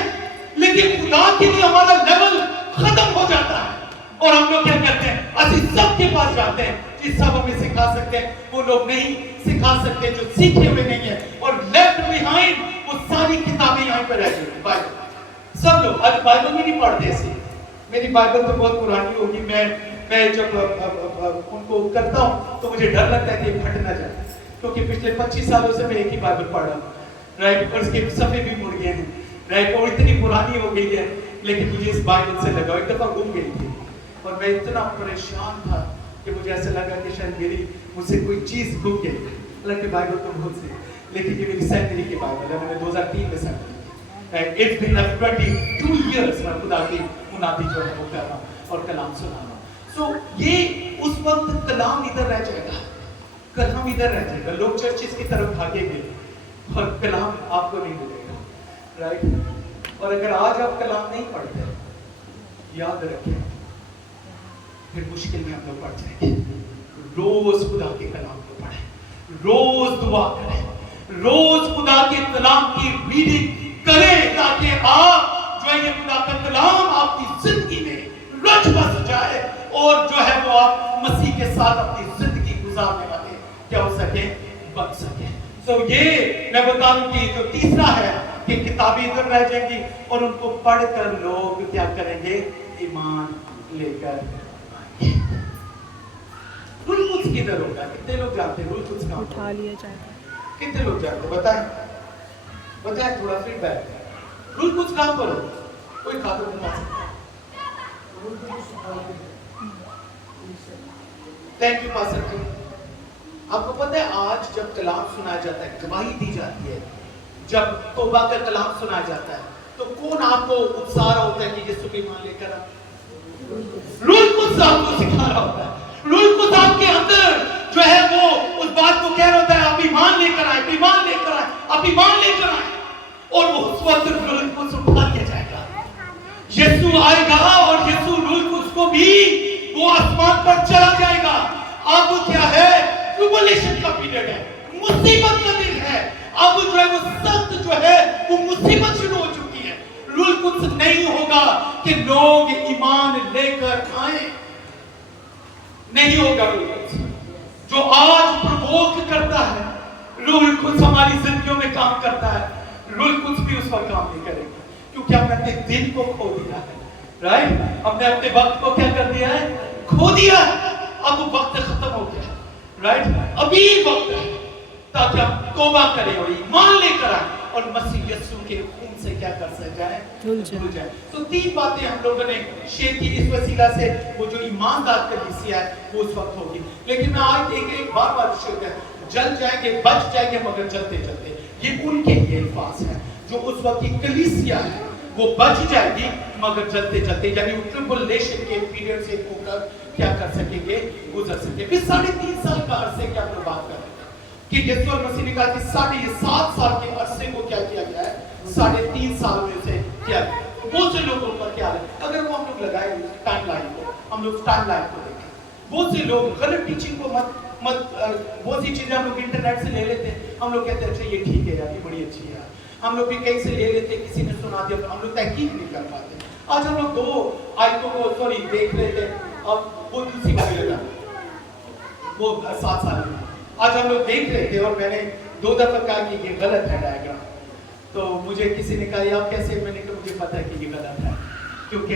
لیکن خدا کے لیے ہمارا لیول ختم ہو جاتا ہے. اور ہم لوگ کیا کرتے ہیں, اسی سب کے پاس جاتے ہیں جس سب ہمیں سکھا سکتے ہیں. وہ لوگ نہیں سکھا سکتے جو سیکھے ہوئے نہیں ہیں, اور لیفٹ بیہائنڈ وہ ساری کتابیں یہاں پہ رہ گئی. بائبل سب لوگ آج بائبل بھی نہیں پڑھتے ایسے. میری بائبل تو بہت پرانی ہوگی, میں جب ان کو کرتا ہوں تو مجھے ڈر لگتا ہے کہ پھٹ نہ جائے, کیونکہ پچھلے 25 سالوں سے میں ایک ہی بائبل پڑھ رہا ہوں رائٹ, اور اس کے صفحے بھی مڑ گئے ہیں राइट, वो इतनी पुरानी हो गई है, लेकिन मुझे इस बाइबल से लगा, एक दफा गुम गई थी और मैं इतना परेशान था कि मुझे ऐसा लगा कि शायद मेरी मुझसे कोई चीज गुम गई। हालांकि बाइबल तो बहुत सी, लेकिन ये मेरी सेंटरी की बाइबल है, मैंने 2003 में सेंटरी की। एंड इट्स बीन 22 इयर्स मैं खुदा की मुनादी जो है वो कर रहा हूँ और कलाम सुना रहा हूँ। सो ये उस वक्त कलाम इधर रह जाएगा, कलाम इधर रह जाएगा, लोग चर्चिस की तरफ भागेंगे और कलाम आपको नहीं मिलेगा, राइट। और अगर आज आप कलाम नहीं पढ़ते, याद रखें फिर मुश्किल में हम लोग पढ़ जाएंगे। रोज खुदा के कलाम को पढ़ें, रोज दुआ करें, रोज खुदा के कलाम की रीडिंग करें, ताकि आप जो है ये खुदा का कलाम आपकी जिंदगी में रच बस जाए और जो है वो आप मसीह के साथ अपनी जिंदगी गुजारने वाले क्या हो सके, बन सके। तो ये मैं बता दूं कि जो तीसरा है कि किताबें इधर रह जाएंगी और उनको पढ़कर लोग क्या करेंगे, ईमान लेकर आएंगे। रूल कुछ किधर होगा, कितने लोग जानते हैं रूल कुछ का उठा लिया जाएगा? कितने लोग जानते हैं, बताएं बताएं, थोड़ा फीडबैक। रूल कुछ काम करो, कोई खाते बता सकता। थैंक यू पास्टर जी। आपको पता है आज जब कलाम सुनाया जाता है, गवाही दी जाती है, जब तौबा का कलाम सुनाया जाता है, तो कौन आपको उत्साह होता है कि यीशु की ईमान लेकर आ? रूल कुछ आपको सिखा रहा होता है, रूल कुछ आपके अंदर जो है वो उस बात को कह रहा होता है, आप ईमान लेकर आए, ईमान लेकर आए, आप ईमान लेकर आए, और वो उस वक्त रूल कुछ उठा लिया जाएगा। यीशु आएगा और यीशु रूल कुछ को भी वो आसमान पर चला जाएगा। अब क्या है, ट्रिबुलेशन का पीरियड है, मुसीबत का दिन है। अब जो है वो सख्त जो है वो मुसीबत शुरू हो चुकी है। रूल कुछ नहीं होगा कि लोग ईमान लेकर आए, नहीं होगा। रूल कुछ जो आज प्रवोक करता है, रूल कुछ हमारी जिंदगियों में काम करता है, रूल कुछ भी उस पर काम नहीं करेगा, क्योंकि हमने अपने दिन को खो दिया है, राइट। हमने अपने वक्त को क्या कर दिया है, खो दिया। अब वक्त खत्म हो गया, राइट। अभी वक्त है ताकि हम तौबा करें और ईमान लेकर आए और मसीह यीशु के खून से क्या कर जाए, धुल जाए। तो तीन बातें हम लोगों ने शेयर की इस वसीला से, वो जो ईमानदार कलीसिया है वो उस वक्त होगी। लेकिन मैं आज एक बार शेयर कर, जल जाएंगे, बच जाएंगे, मगर चलते चलते, ये उनके लिए अल्फाज है जो उस वक्त की कलीसिया है, वो बच जाएगी मगर चलते चलते, यानी ट्रिबुलेशन के पीरियड से होकर क्या कर सकेंगे, गुजर सकेंगे। फिर 3.5 साल का अरसे की आप लोग बात कर रहे हैं कि यीशु मसीह ने कहा कि 7.5 साल के अरसे को क्या किया गया है, 3.5 साल में से क्या बहुत से लोगों पर क्या है। अगर वो हम लोग लगाए टाइम लाइन को, हम लोग टाइम लाइन को देखें, बहुत से लोग गलत टीचिंग को मत बहुत सी चीजें हम लोग इंटरनेट से ले लेते हैं, हम लोग कहते हैं अच्छा ये ठीक है यार, ये बड़ी अच्छी है। हम लोग भी कहीं से ले लेते, किसी ने सुना दिया, हम लोग तहकीक नहीं कर पाते। आज हम लोग 2 आयतों को सॉरी देख रहे थे, अब वो दूसरी बात लगा, वो 7 साल में आज हम लोग देख रहे थे और मैंने 2 दफा कहा कि ये गलत है डायग्राम। तो मुझे किसी ने कहा यार कैसे, मैंने कहा मुझे पता है कि ये गलत है, क्योंकि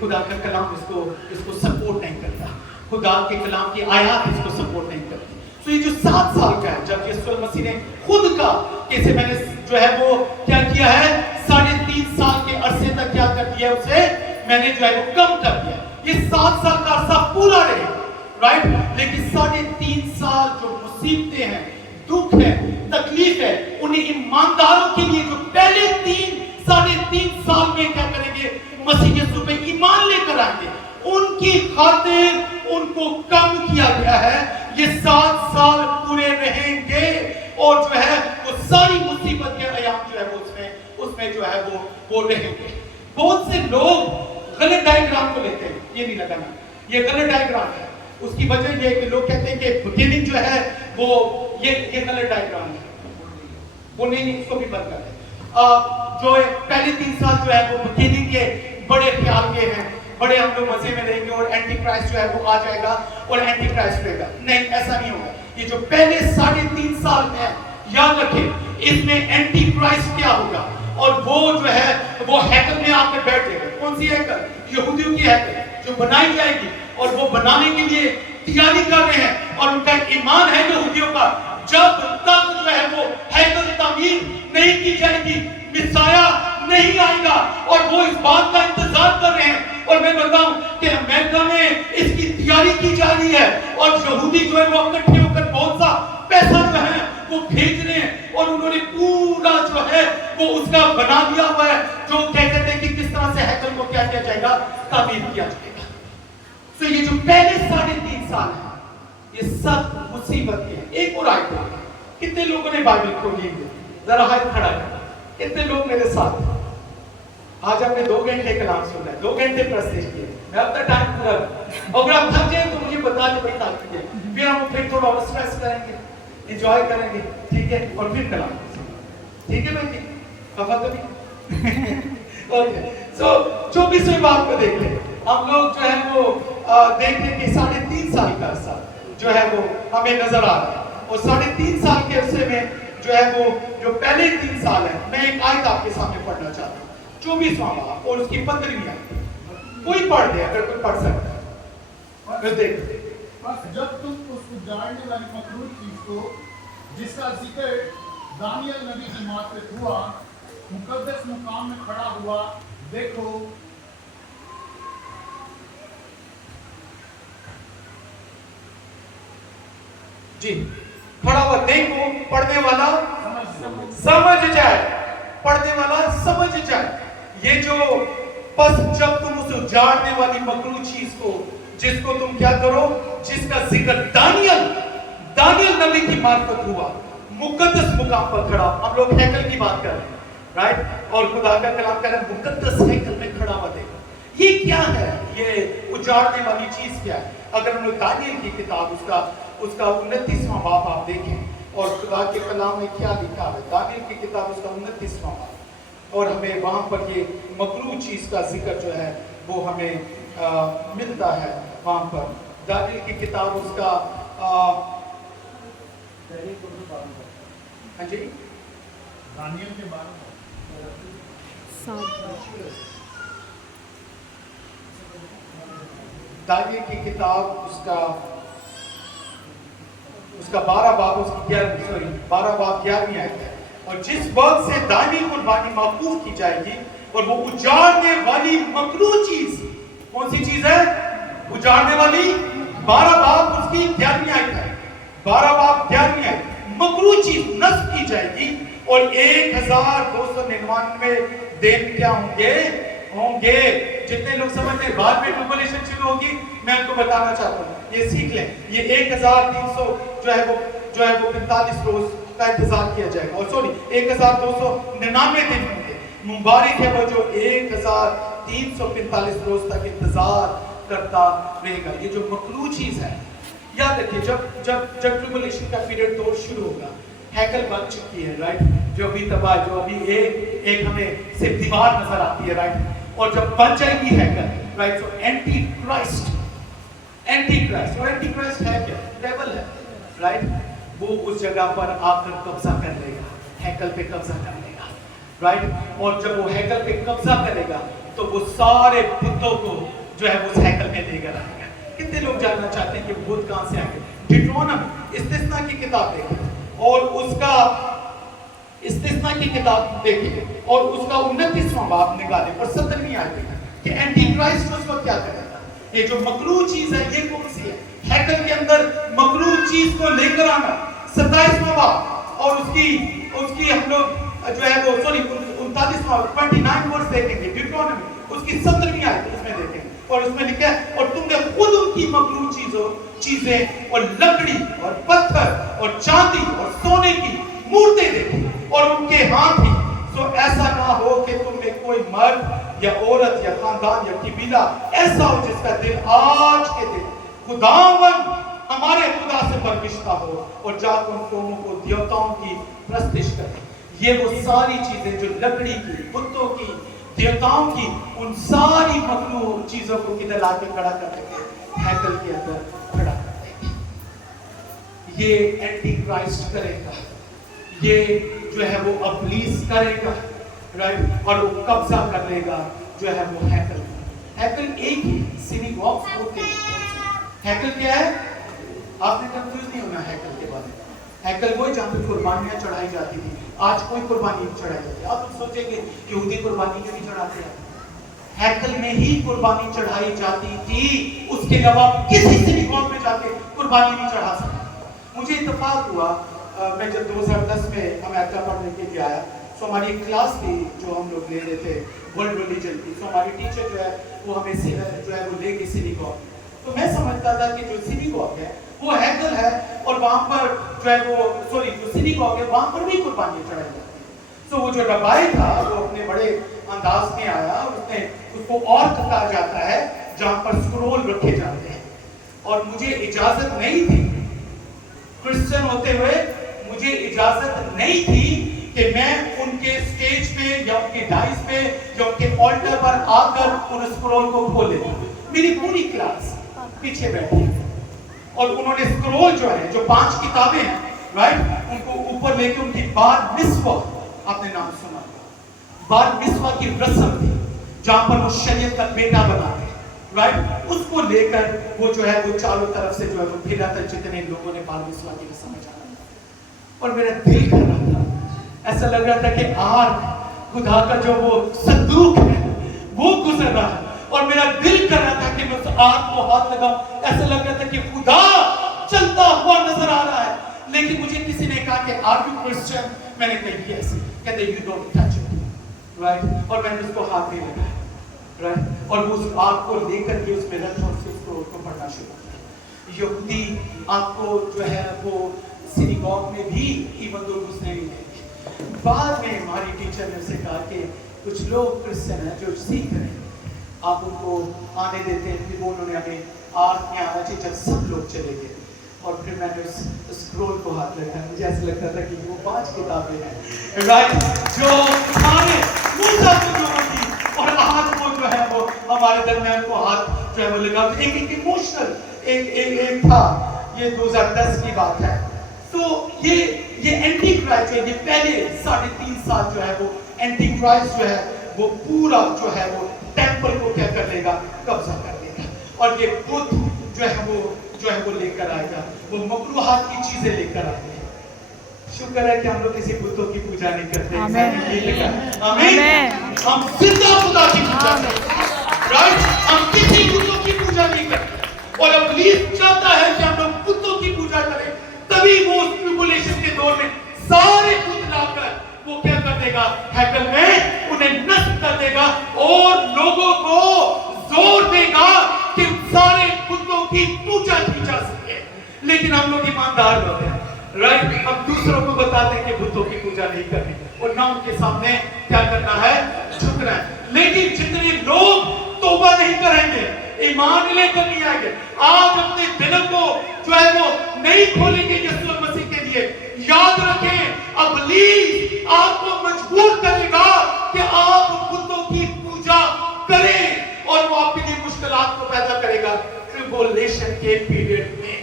खुदा का कलाम इसको सपोर्ट नहीं करता, खुदा के कलाम की आयत इसको सपोर्ट नहीं करती। तो ये जो 7 साल का है, जब यीशु मसीह ने खुद का कैसे मैंने जो है वो क्या किया है, 3.5 साल के अरसे तक क्या कर दिया, उसे मैंने जो है वो कम कर दिया। ये 7 साल का अरसा पूरा रहे, राइट। लेकिन 3.5 साल जो मुसीबतें हैं, दुख है, तकलीफ है, उन्हें ईमानदारों के लिए जो पहले 3.5 साल में क्या करेंगे, मसीह यीशु पे ईमान लेकर आएंगे, उनकी खातिर उनको कम किया गया है। ये 7 साल पूरे रहेंगे और जो है वो सारी मुसीबत के अयाम जो है वो उसमें जो है वो रहेंगे। बहुत से लोग गलत डायग्राम को लेते हैं, ये नहीं लगाना, ये गलत डायग्राम है। उसकी वजह ये है कि लोग कहते हैं कि बिगिनिंग जो है वो ये गलत डायग्राम है, वो नहीं, इसको भी बंद कर दें। जो पहले 3 साल जो है वो बिगिनिंग के बड़े ख्याल के हैं, बड़े हम लोग मजे में रहेंगे और एंटी क्राइस्ट जो है वो आ जाएगा और एंटी क्राइस्ट रहेगा। नहीं, ऐसा नहीं होगा। ये जो पहले 3.5 साल है, याद रखें, इसमें एंटी क्राइस्ट क्या होगा, और वो जो है वो हैकल में आकर बैठ जाएगा। कौन सी हैकल? यहूदियों की हैकल जो बनाई जाएगी, और वो बनाने के लिए तैयारी कर रहे हैं और उनका ईमान है यहूदियों का, जब तक जो है वो हैकल तामीर नहीं की जाएगी, मिसाया नहीं आएगा, और वो इस बात का इंतजार कर रहे हैं। और मैं बताऊं कि अमेरिका में इसकी तैयारी की जा रही है, और यहूदी जो है वो इकट्ठे होकर बहुत सा पैसा जो है वो भेज रहे हैं, और उन्होंने पूरा जो है वो उसका बना दिया हुआ है, जो कहते थे कि किस तरह से हैकल को क्या किया जाएगा, तामीर किया जाएगा। तो ये जो पहले 3.5 साल है, ये सब मुसीबत के हैं। एक और आयत है, कितने लोगों ने बाइबल खोली है? जरा हाथ खड़ा करना, कितने लोग मेरे साथ? आज हमने 2 घंटे कलाम सुना है, 2 घंटे प्रस्तुत किए, मैं अपना टाइम पूरा, अगर आप थक जाए तो मुझे बता दे भाई ताकि है, फिर हम फिर थोड़ा और स्ट्रेस करेंगे, एंजॉय करेंगे, ठीक है, और फिर कलाम, ठीक है भाई, खफा तो नहीं। ओके, सो 24वें बाब को देख लें। हम लोग जो है वो देख रहे कि 3.5 साल का अरसा जो है वो हमें नजर आ रहा है, और 3.5 साल के अरसे में जो है वो जो पहले 3 साल है, मैं एक आयत आपके सामने पढ़ना चाहता हूँ, 24वां बाब और उसकी 15वीं आयत। कोई पढ़ दे, अगर कोई पढ़ सकता है। देख, जब तुम उस उजाड़ने वाली मखलूक चीज को जिसका जिक्र दानियल नबी की मार्फत हुआ मुकद्दस मुकाम में खड़ा हुआ देखो, जी खड़ा हुआ देखो, पढ़ने वाला समझ जाए, पढ़ने वाला समझ जाए। ये जो बस जब तुम उस उजाड़ने वाली मकरूह चीज को, जिसको तुम क्या करो, जिसका जिक्र दानियल नबी की मार्फत हुआ, मुकद्दस मुकाम पर खड़ा। हम लोग हैकल की बात कर रहे हैं, राइट, और खुदा का कलाम कह रहे हैं मुकद्दस हैकल में खड़ा हुआ देखो। ये क्या है? ये उजाड़ने वाली चीज क्या है? अगर हम लोग दानियल की किताब उसका 29वां बाब आप देखें, और खुदा के कलाम में क्या लिखा है, दानियल की किताब उसका 29वां बाब, और हमें वहां पर ये मकरूह चीज का जिक्र जो है वो हमें मिलता है। वहां पर दानियल की किताब उसका हाँ जी, दानियल के बारे में दानियल की किताब उसका 12 बाब उसकी 12 बाब 11वीं आयत है। और जिस वक्त से दानियल कुर्बानी महफूज की जाएगी, और वो उजाड़ने वाली मकरूह चीज, कौन सी चीज है? उजाड़ने वाली 12 बाब उसकी 11वीं आयत है, 12 बाब 11वीं आयत, मकरूह चीज नस्ब की जाएगी, और 1299 दिन क्या होंगे। जितने लोग समझते हैं बाद में ट्रिबुलेशन शुरू होगी, मैं आपको बताना चाहता हूँ, ये सीख लें। ये 1300 जो है वो 45 रोज का इंतजार किया जाएगा, और सॉरी 1299 दिन होंगे। मुबारक है वो जो 1345 रोज तक इंतजार करता रहेगा। ये जो मकरूह चीज है, याद रखिए, जब ट्रिबुलेशन का पीरियड तो शुरू होगा, हैकल बन चुकी है, राइट, जो अभी तबाह, जो अभी एक हमें सिर्फ दीवार नजर आती है, राइट, और जब बन जाएगी हैकल, राइट, तो एंटी क्राइस्ट, और एंटी क्राइस्ट है क्या? डेविल है, राइट, वो उस जगह पर आकर कब्जा कर लेगा, हैकल पे कब्जा कर लेगा, राइट, और जब वो हैकल पे कब्जा करेगा तो वो सारे बुतों को जो है उस हैकल में लेकर आएगा। कितने लोग जानना चाहते हैं कि बुत कहां से आएंगे? डिट्रोनोमी, इस्तिस्ना की किताब देखिए, और उसका इस्तिस्ना की किताब देखिए, और उसका 29वां बाब निकालें और 17वीं आयत कि एंटी क्राइस्ट उसको क्या करेगा। ये जो मकरूह चीज है, ये कौन सी है? हैकल के अंदर मकरूह चीज को लेकर आना, 27वां बाब, और उसकी हम लोग जो है वो 29 वर्स देखेंगे, डिट्रोनोमी उसकी 17वीं आयत उसमें देखेंगे, और उसमें लिखा है, और तुमने खुद उनकी मकरूह चीजें और लकड़ी और पत्थर और चांदी और सोने की मूर्तें देखी, और उनके हाथ ही, तो ऐसा ना हो कि तुम में कोई मर्द या औरत या खानदान या कबीला ऐसा हो जिसका दिल आज के दिन खुदावन हमारे खुदा से परविश्ता हो, और जाकर उन कौमों को देवताओं की प्रस्तिश करे। ये वो सारी चीजें जो लकड़ी की, बुतों की, देवताओं की, उन सारी मखलूक चीजों को किधर लाके खड़ा कर देंगे? हैकल के अंदर खड़ा कर देंगे। ये एंटी क्राइस्ट करेगा, ये जो है वो अब्लीस करेगा, राइट, और वो कब्जा कर लेगा जो है वो हैकल। हैकल एक ही सिनेगॉग्स होते हैं। हैकल क्या है? आपने कंफ्यूज नहीं होना हैकल के बारे में। हैकल वो जहाँ पे कुर्बानियां चढ़ाई जाती थी, आज कोई कुर्बानी नहीं चढ़ाई जाती। आप सोचेंगे यहूदी कुर्बानी क्यों नहीं चढ़ाते हैं? हैकल में ही कुर्बानी चढ़ाई जाती थी, उसके अलावा किसी सिनेगॉग में जाके कुर्बानी नहीं चढ़ा सकते। मुझे इत्तेफाक हुआ, मैं जब 2010 में अमेरिका पढ़ने के लिए आया, तो हमारी एक क्लास थी जो हम लोग ले रहे थे वर्ल्ड रिलीजन की। तो हमारी टीचर जो है वो हमें जो है वो ले गई सिनेगॉग। तो मैं समझता था कि जो सिनेगॉग है वो हैकल है, और वहाँ पर जो है वो जो सिनेगॉग है वहाँ पर भी कुर्बानी चढ़ाई जाती है। तो वो जो रबाई था वो अपने बड़े अंदाज में आया, उसने उसको और कहा जाता है जहाँ पर स्क्रोल रखे जाते हैं, और मुझे इजाजत नहीं थी, क्रिश्चियन होते हुए मुझे इजाजत नहीं थी कि मैं उनके स्टेज पे या उनके डाइस पे या उनके ऑल्टर पर आकर उन स्क्रोल को खोले। मेरी पूरी क्लास पीछे बैठी और उन्होंने स्क्रोल जो है, जो 5 किताबें हैं, राइट, उनको ऊपर लेके उनकी बार मिस्वा, आपने नाम सुना, बार मिस्वा की रस्म थी जहां पर वो शरीयत का बेटा बनाते, राइट, उसको लेकर वो जो है वो चारों तरफ से जो है वो फिरा था, जितने लोगों ने बार मिस्वा की रस्म जाना। और मेरा दिल कर रहा था, ऐसा लग रहा था कि आग खुदा का जो वो संदूक है वो गुजर रहा है, और मेरा दिल कर रहा था कि मैं उस आग को हाथ लगाऊं। ऐसा लग रहा था कि खुदा चलता हुआ नजर आ रहा है। लेकिन मुझे किसी ने कहा कि आर यू क्रिश्चियन? मैंने कहा यस। कहते you don't touch it, right, और मैंने उसको हाथ नहीं लगाया, राइट, और वो उस आग को लेकर के उसमें रख और उसको पढ़ना शुरू किया। यहूदी आपको जो है वो सिनेगॉग में भी इवन दो घुसने नहीं देंगे। बाद में हमारी टीचर ने उसे कहा कि कुछ लोग क्रिश्चियन हैं जो सीख रहे हैं, आप उनको आने देते हैं। फिर वो उन्होंने हमें आर्ट में आना चाहिए जब सब लोग चले गए, और फिर मैंने उस स्क्रोल को हाथ लगाया। मुझे ऐसा लगता था कि वो 5 किताबें हैं, राइट, जो हमारे मूसा को जो होती, और आज वो जो है वो हमारे दरमियान को हाथ जो है वो लगा। एक इमोशनल एक था, ये 2010 की बात है। तो ये एंटी क्राइस्ट है, ये पहले 3.5 साल जो है वो एंटी क्राइस्ट जो है वो पूरा जो है वो टेंपल को क्या कर लेगा, कब्जा कर लेगा, और ये बुद्ध जो है वो लेकर आएगा, वो मकरूहात की चीजें लेकर आएगा। शुक्र है कि हम लोग किसी बुतों की पूजा नहीं करते। आमीन। हम जिंदा खुदा की पूजा करते हैं, राइट, हम किसी बुतों की पूजा नहीं करते। और इब्लीस चाहता है कि हम लोग बुतों की पूजा करें, तभी वो ट्रिबुलेशन के दौर में सारे बुत लाकर वो क्या कर देगा, हैकल में उन्हें नष्ट कर देगा, और लोगों को जोर देगा कि सारे बुतों की पूजा की जा सके। लेकिन हम लोग ईमानदार होते हैं, राइट, हम दूसरों को बताते हैं कि बुतों की पूजा नहीं करनी, और ना उनके सामने क्या करना है, झुकना है। लेकिन जितने लोग तौबा नहीं करेंगे, ईमान लेकर नहीं आएंगे, आज अपने दिलों को जो है वो नहीं खोलेंगे यीशु मसीह के लिए, याद रखें, इब्लीस आपको मजबूर करेगा कि आप बुतों की पूजा करें, और वो आपके लिए मुश्किलात को पैदा करेगा ट्रिबुलेशन के पीरियड में।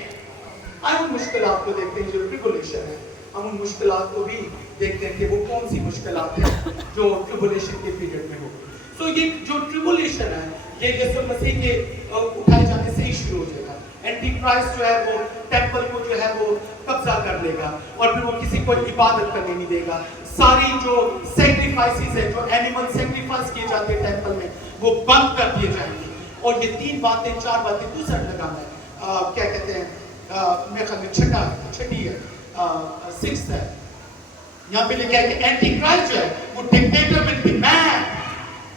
हम उन मुश्किलात को देखते हैं जो ट्रिबुलेशन है, हम उन मुश्किलात को भी देखते हैं कि वो कौन सी मुश्किलात है जो ट्रिबुलेशन के पीरियड में हो। तो ये जो ट्रिबुलेशन है ये यीशु मसीह के उठाए जाने से ही शुरू हो जाएगा। एंटी क्राइस्ट जो है वो टेंपल को जो है वो कब्जा कर लेगा, और फिर वो किसी को इबादत करने नहीं देगा। सारी जो सैक्रिफाइसेस है, जो एनिमल सैक्रिफाइस किए जाते हैं टेंपल में, वो बंद कर दिए जाएंगे। और ये 3 बातें 4 बातें दूसरा लगाना है, क्या कहते हैं, मेरे ख्याल में छठी है, 6th है, यहाँ पे लिखा है कि एंटी क्राइस्ट जो है वो dictator will demand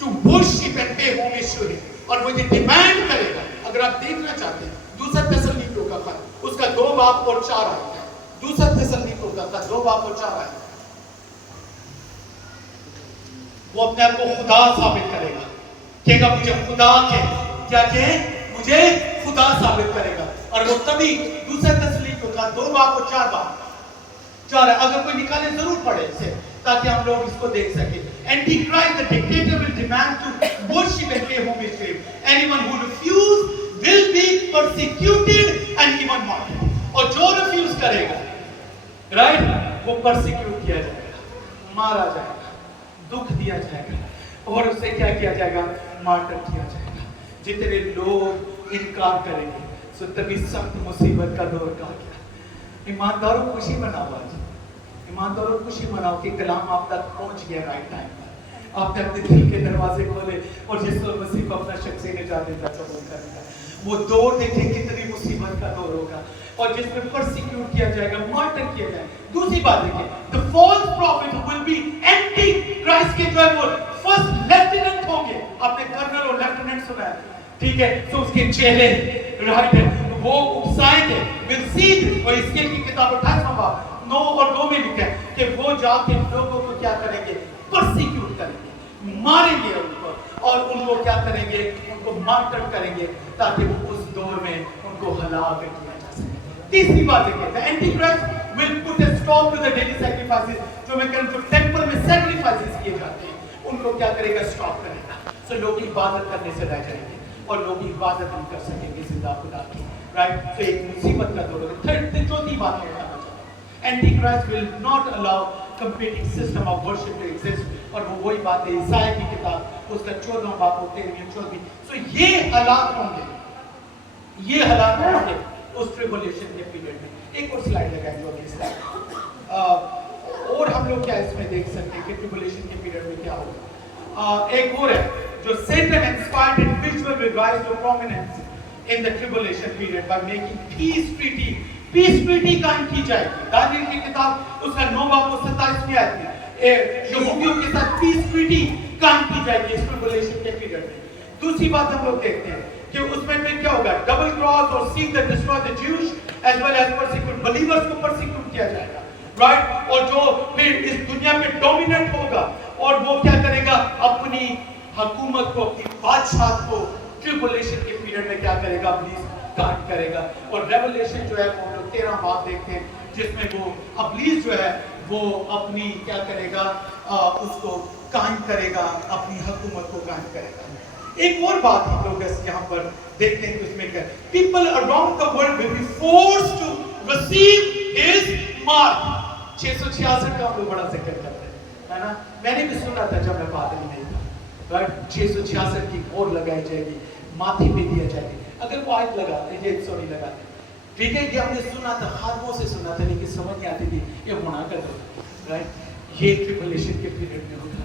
to worship and pay homage to him, और वो ये डिमांड करेगा। अगर आप देखना चाहते हैं दूसरा थिस्सलुनीकियों का खत, उसका 2 बाब और 4 आयत है, दूसरा थिस्सलुनीकियों का खत 2 बाब और 4 आयत, वो अपने आप को खुदा साबित करेगा, कहेगा मुझे खुदा के क्या कहे, मुझे खुदा साबित करेगा। और वो तभी दूसरा थिस्सलुनीकियों का 2 बाब और 4 बाब 4 है, अगर कोई निकाले जरूर पढ़े इसे ताकि हम लोग इसको देख सके। Antichrist the dictator will demand to worship and pay homage to him, anyone who refuse will be persecuted and even martyred. और जो रिफ्यूज करेगा, राइट, वो परसिक्यूट किया जाएगा, मारा जाएगा, दुख दिया जाएगा, और उससे क्या किया जाएगा, मार्टर किया जाएगा। जितने लोग इनकार करेंगे, सो तभी सख्त मुसीबत का दौर आ गया। ईमानदारों खुशी मनाओ आज, ईमानदारों खुशी मनाओ कि कलाम आप तक पहुंच गया राइट टाइम पर। आपने अपने दिल के दरवाजे खोले और यीशु मसीह को अपना शख्सी निजात देता कबूल करेगा। वो दौर देखे कितनी मुसीबत का दौर होगा और जिसमें परसिक्यूट किया जाएगा, मार्टर किया जाएगा। दूसरी बात देखिए, the false prophet will be antichrist के जो है वो फर्स्ट लेफ्टिनेंट होंगे। आपने कर्नल और लेफ्टिनेंट सुना है, ठीक है? तो उसके चेहरे राइट है वो उकसाएंगे, विल सीड। और इसके की किताब 28वां बाब 9 और 2 में लिखा है कि वो जाके लोगों को क्या करेंगे, परसिक्यूट करेंगे, मारेंगे उनको और उनको क्या करेंगे, उनको मार्टर करेंगे ताकि वो उस दौर में उनको हलाक किया जा सके। तीसरी बात देखिए, the antichrist will put a stop to the daily sacrifices. जो मैं कहूं जो टेंपल में सैक्रिफाइसेस किए जाते हैं उनको क्या करेगा, स्टॉप करेगा। सो लोग इबादत करने से रह जाएंगे और लोग इबादत नहीं कर सकेंगे जिंदा खुदा की, राइट? तो एक मुसीबत का दौर है। थर्ड चौथी बात मैं बताना चाहता हूं, antichrist will not allow competing system of worship to exist. और वो वही बात है ईसाया की किताब उसका 14वां बाब 13वीं 14वीं। सो ये हालात होंगे, ये हालात होंगे उस ट्रिबुलेशन के पीरियड में। एक और स्लाइड लगाएं जो अगली स्लाइड। और हम लोग क्या इसमें देख सकते हैं कि ट्रिबुलेशन के पीरियड में क्या होगा। एक और है जो Satan inspired individual will rise to prominence in the tribulation period by making peace treaty कायम की जाएगी। दानियल की किताब उसका 9 बाब 27 में आती है, यहूदियों के साथ पीस ट्रीटी कायम की जाएगी इस ट्रिबुलेशन के पीरियड में। दूसरी बात हम लोग देखते हैं कि उसमें फिर क्या होगा, डबल क्रॉस और seek that destroy the Jews as well as persecute, believers को परसिक्यूट किया जाएगा, राइट? और जो फिर इस दुनिया में डोमिनेंट होगा और वो क्या करेगा, अपनी हुकूमत को, अपनी बादशाह को ट्रिबुलेशन के पीरियड में क्या करेगा, अब्लीस काट करेगा। और रेवलेशन जो है वो हम लोग 13 बाब देखते हैं जिसमें वो अब्लीस जो है वो अपनी क्या करेगा, उसको कायम करेगा, अपनी हुकूमत को कायम करेगा। एक और बात हम लोग यहाँ पर देखते हैं उसमें people around the world will be forced to receive his mark. 666 का हम लोग बड़ा जिक्र करते हैं, है ना? मैंने भी सुना था जब मैं पादरी नहीं था, राइट? 666 की मोहर लगाई जाएगी, माथे पे दिया जाएगी। अगर वो आज लगाते हैं, ये नहीं लगाते, ठीक है? ये हमने सुना था, खादमों से सुना था, लेकिन समझ नहीं आती थी ये होना कर दो, राइट? ये ट्रिबुलेशन के पीरियड में होगा,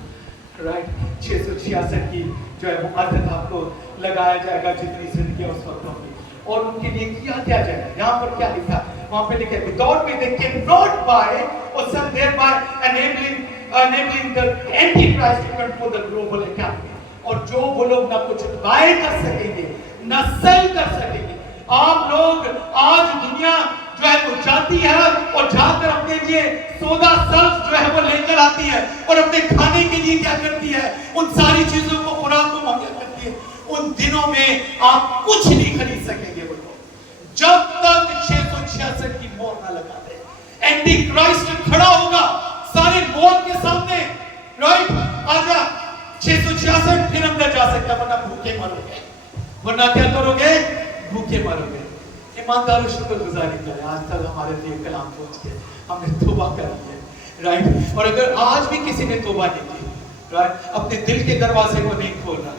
राइट? 666 की जो है वो आदत आपको लगाया जाएगा जितनी जिंदगी उस वक्त होगी और उनके लिए किया क्या जाएगा। यहाँ पर क्या लिखा, वहाँ पे लिखा है विदाउट में दे कैन नॉट बाय और सम thereby enabling the antichrist to control the global economy। और जो वो लोग ना कुछ बाय कर सकेंगे ना सेल कर सकेंगे। आप लोग आज दुनिया जो है वो जाती है और जाकर अपने लिए सौदा सर्फ जो है वो लेकर आती है और अपने खाने के लिए क्या करती है, उन सारी चीजों को खुराक को मुहैया करती है। उन दिनों में आप कुछ नहीं खरीद सकेंगे वो लोग जब तक 666 की मोहर ना लगा दे। एंटी क्राइस्ट खड़ा होगा सारे मौत के सामने, राइट? आजा 666 फिर अंदर जा सकता, वरना भूखे मरोगे, वरना क्या करोगे, भूखे मरोगे। ईमानदार शुक्रगुजारी करें, आज तक हमारे लिए कलाम पहुंच के हमने तौबा कर ली है, राइट? और अगर आज भी किसी ने तौबा नहीं की, राइट, अपने दिल के दरवाजे को नहीं खोल रहा,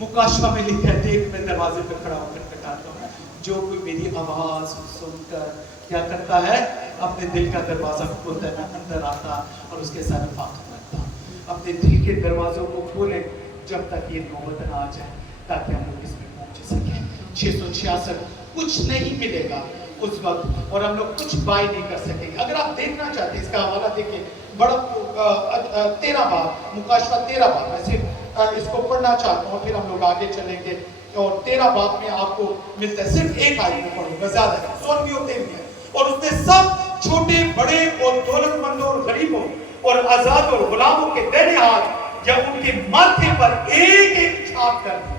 मुकाशवा में लिखा है, देख मैं दरवाजे पे खड़ा होकर खटखटाता हूं, जो कोई मेरी आवाज सुनकर क्या करता है, अपने दिल का दरवाजा खोलता है, मैं अंदर आता और उसके साथ बात करता हूं। अपने दिल के दरवाजों को खोलें जब तक ये नौबत ना आ जाए, ताकि हम लोग इसमें पहुंच सकें। 666 कुछ नहीं मिलेगा उस वक्त और हम लोग कुछ बाय नहीं कर सकेंगे। अगर आप देखना चाहते हैं इसका हवाला देखिए, बड़ा 13 बाब, मुकाशवा 13 बाब, मैं सिर्फ इसको पढ़ना चाहता हूँ, फिर हम लोग आगे चलेंगे। और 13 बाब में आपको मिलता है, सिर्फ एक आयत में पढ़ूंगा, ज्यादा है, 16वीं और 13वीं है। और उसने सब छोटे बड़े और दौलतमंदों और गरीबों और आजाद और गुलामों के दाहिने हाथ या उनके माथे पर एक एक छाप कर दी,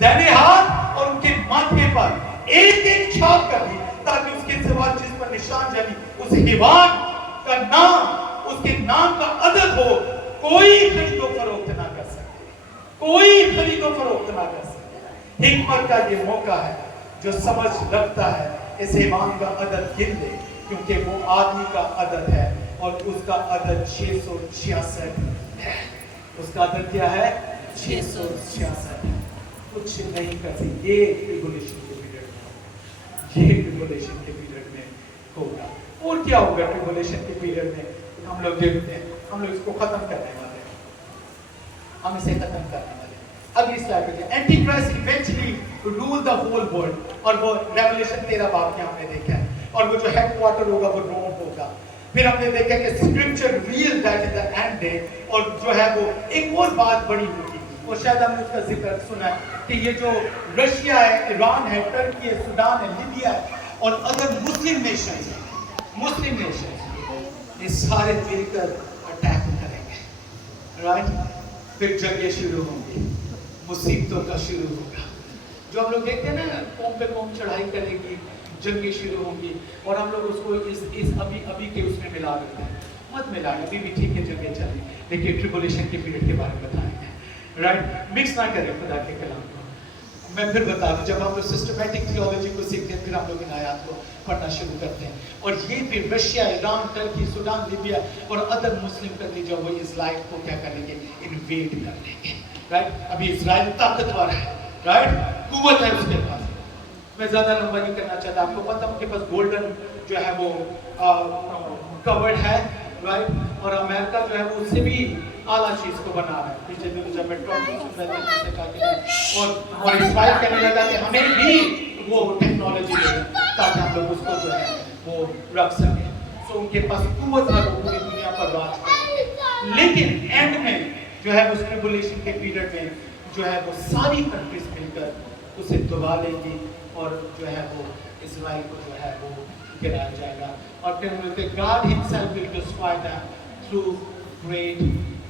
दाहिने हाथ और उनके माथे पर एक एक छाप कर दी, ताकि उसके सिवा जिस पर निशान जानी उस हैवान का नाम, उसके नाम का अदद हो, कोई खरीदो फरोख्त ना कर सके, कोई खरीदो फरोख्त ना कर सके। हिकमत का ये मौका है, जो समझ रखता है इस हैवान का अदद गिन ले, क्योंकि वो आदमी का अदद है और उसका अदद 666 है। उसका अदद क्या है? 666 है। कुछ नहीं कर सकते। ये ट्रिबुलेशन के पीरियड में, ये ट्रिबुलेशन के पीरियड में होगा। और क्या होगा ट्रिबुलेशन के पीरियड में? हम लोग देखते हैं, हम लोग इसको खत्म करने वाले हैं, हम इसे खत्म करने वाले हैं। अगली स्लाइड पे जाए। Antichrist eventually rule the whole world, और वो रेवलेशन 13 बाब के हमने देखा है, और वो जो हेडक्वार्टर होगा वो रोम होगा। फिर हमने देखा कि scripture real that in the end day, और जो है वो एक और बात बड़ी होगी, और शायद हमने उसका जिक्र सुना है कि ये जो रशिया है, ईरान है, टर्की है, सूडान है, लीबिया है, और अदर मुस्लिम नेशंस ये सारे मिलकर अटैक करेंगे, राइट? फिर जंगें शुरू होंगी, मुसीबतों का शुरू होगा। जो हम लोग देखते हैं ना, कौम पे कौम चढ़ाई करेगी, जंगें शुरू होंगी, और हम लोग उसको इस अभी के उसमें मिला देते हैं। मत मिलाएं, अभी भी ठीक है जंगें चल रही, लेकिन ट्रिबुलेशन के पीरियड के बारे में बताएंगे, राइट? मिक्स ना करें खुदा के कलाम को। मैं फिर बता दूं, जब हम लोग सिस्टमैटिक थियोलॉजी को सीखते हैं, फिर हम लोग इन आयत को पढ़ना शुरू करते हैं, और ये भी Russia, Iran, Turkey, Sudan, Libya और अदर मुस्लिम कंट्री जो वो इजराइल को क्या करेंगे? इन्वेड कर लेंगे, राइट? अभी इजराइल ताकतवर है, राइट? कुव्वत है उसके पास। मैं ज्यादा लंबा नहीं करना चाहता, आपको पता है उनके पास गोल्डन जो है वो कवर्ड है, राइट? और अमेरिका जो है वो उससे भी आला चीज को बना रहा है। पीछे दिन जब मैं ट्रम्प से कहा कि और इस्राइल कहने लगा कि हमें भी वो टेक्नोलॉजी दें ताकि हम लोग उसको जो है वो रख सकें। सो उनके पास कुव्वत है, वो पूरी दुनिया पर राज करेंगे। लेकिन एंड में जो है उस ट्रिबुलेशन के पीरियड में जो है वो सारी कंट्रीज मिलकर उसे दबा लेंगी, और जो है वो इस्राइल को जो है वो गिराया जाएगा। और फिर उन्होंने God himself will destroy them through great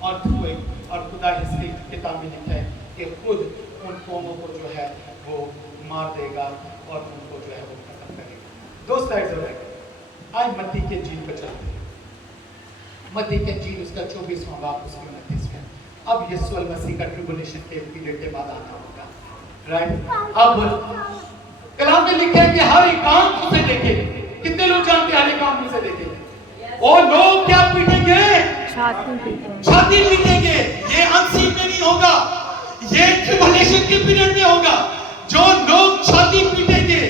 earthquake, और खुदा इसकी किताब में लिखा है कि खुद उन कौमों को जो है वो मार देगा और उनको जो है वो खत्म करेगा। 2 स्लाइड्स हो गए। आज मत्ती के इंजील पर चलते हैं। मत्ती के इंजील उसका 24वां बाब उसकी 29वें। अब यीशु मसीह का ट्रिबुलेशन के पीरियड के बाद आना होगा, राइट? अब कलाम में लिखा है कि हर एक आंख उसे देखेगी। कितने लोग जानते हैं हर एक आंख उसे देखेगी? और लोग क्या पीटेंगे? छाती पीटेंगे। ये अनसीन में नहीं होगा, ये ट्रिबुलेशन के पीरियड में होगा। जो लोग छाती पीटेंगे,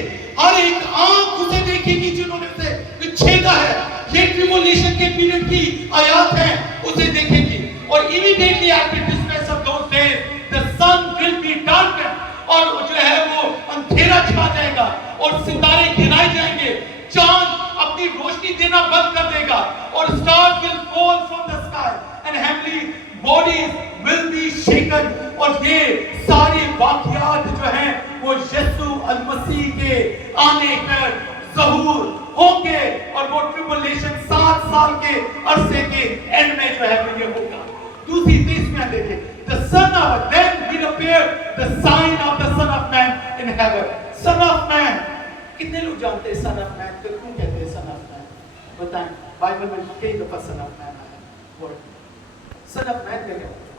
हर एक आंख उसे देखेगी जिन्होंने उसे छेदा है। ये ट्रिबुलेशन के पीरियड की आयत है, उसे देखेगी। और immediately after distress of those days the sun will be darken, और जो है वो अंधेरा छा जाएगा और सितारे गिराए जाएंगे, चांद अपनी रोशनी देना बंद कर देगा, और stars will fall from the sky and heavenly bodies will be shaken. और ये सारे वाकयात जो हैं वो यीशु अल मसीह के आने पर ज़हूर होंगे, और वो ट्रिबुलेशन 7 साल के अरसे के एंड में जो है वो ये होगा। दूसरी 23 देखें, the son of then will appear the sign of the son of man in heaven. son of man, कितने लोग जानते हैं son of man को क्यों कहते हैं son of man? बताएं, बाइबल में कई दफा son of man आया वर्ड। son of man क्या कहते हैं?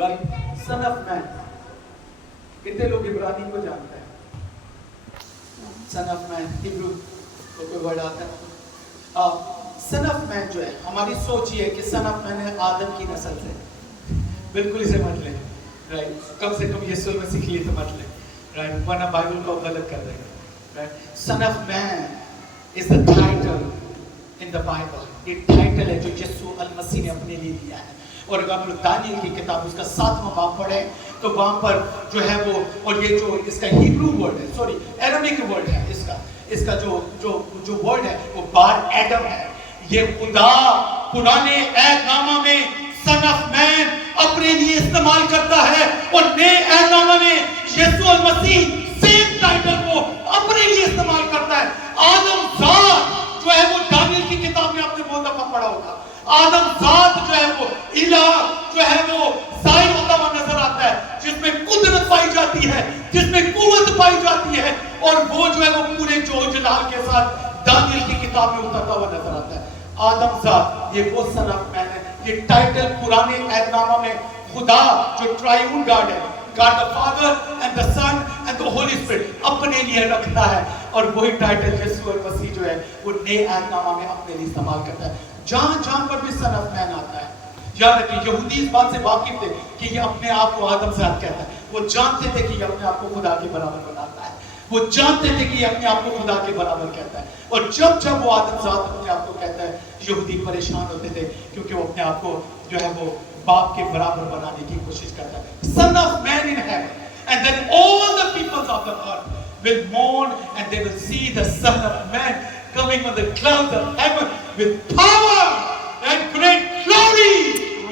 right, son of man। कितने लोग इब्रानी को जानते हैं? son of man हिब्रू को कोई वर्ड आता है? सन ऑफ मैन जो है, हमारी सोच ये है कि सन ऑफ मैन है आदम की नस्ल से। बिल्कुल इसे मत ले, राइट? कम से कम यीशु मसीह के लिए तो मत ले, राइट? वरना बाइबल को गलत कर देगा, right? Son of man is the title in the Bible. ये टाइटल है जो यीशु अल मसीह ने अपने लिए लिया है। और अगर हम लोग दानियल की किताब उसका 7वां बाब पढ़े तो वहां पर जो है वो, और ये जो इसका हिब्रू वर्ड है, सॉरी अरामिक वर्ड है, इसका जो वर्ड है वो बार एडम है। ये खुदा पुराने ऐतनामा में सन ऑफ मैन अपने लिए इस्तेमाल करता है, और नए ऐतनामा में यीशु अल मसीह सेम टाइटल को अपने लिए इस्तेमाल करता है। आदम जात जो है वो दानियल की किताब में आपने बहुत दफा पढ़ा होगा। आदम जात जो है वो इला जो है वो जाहिर होता हुआ नजर आता है, जिसमें कुदरत पाई जाती है, जिसमें कुव्वत पाई जाती है, और वो जो है वो पूरे जोर जलाल के साथ दानियल की किताब में उतरता हुआ नजर आता है। आदम जात ये वो सन ऑफ मैन है। ये टाइटल पुराने ऐतनामा में खुदा जो ट्राइयून गॉड है, God the Father and the Son and the Holy Spirit अपने लिए रखता है, और वही टाइटल यीशु मसीह जो है वो नए ऐतनामा में अपने लिए इस्तेमाल करता है। जहां पर भी सन ऑफ मैन आता है, याद रखिए यहूदी इस बात से वाकिफ थे कि ये अपने आप को आदम जात कहता है। वो जानते थे कि ये अपने आप को खुदा के बराबर बनाता है, वो जानते थे कि ये अपने आप को खुदा के बराबर कहता है, और जब जब वो आदमजात अपने आप को कहता है, यहूदी परेशान होते थे क्योंकि वो अपने आप को जो है वो बाप के बराबर बनाने की कोशिश करता है, Son of Man in heaven, and then all the peoples of the earth will mourn and they will see the Son of Man coming on the clouds of heaven with power and great glory.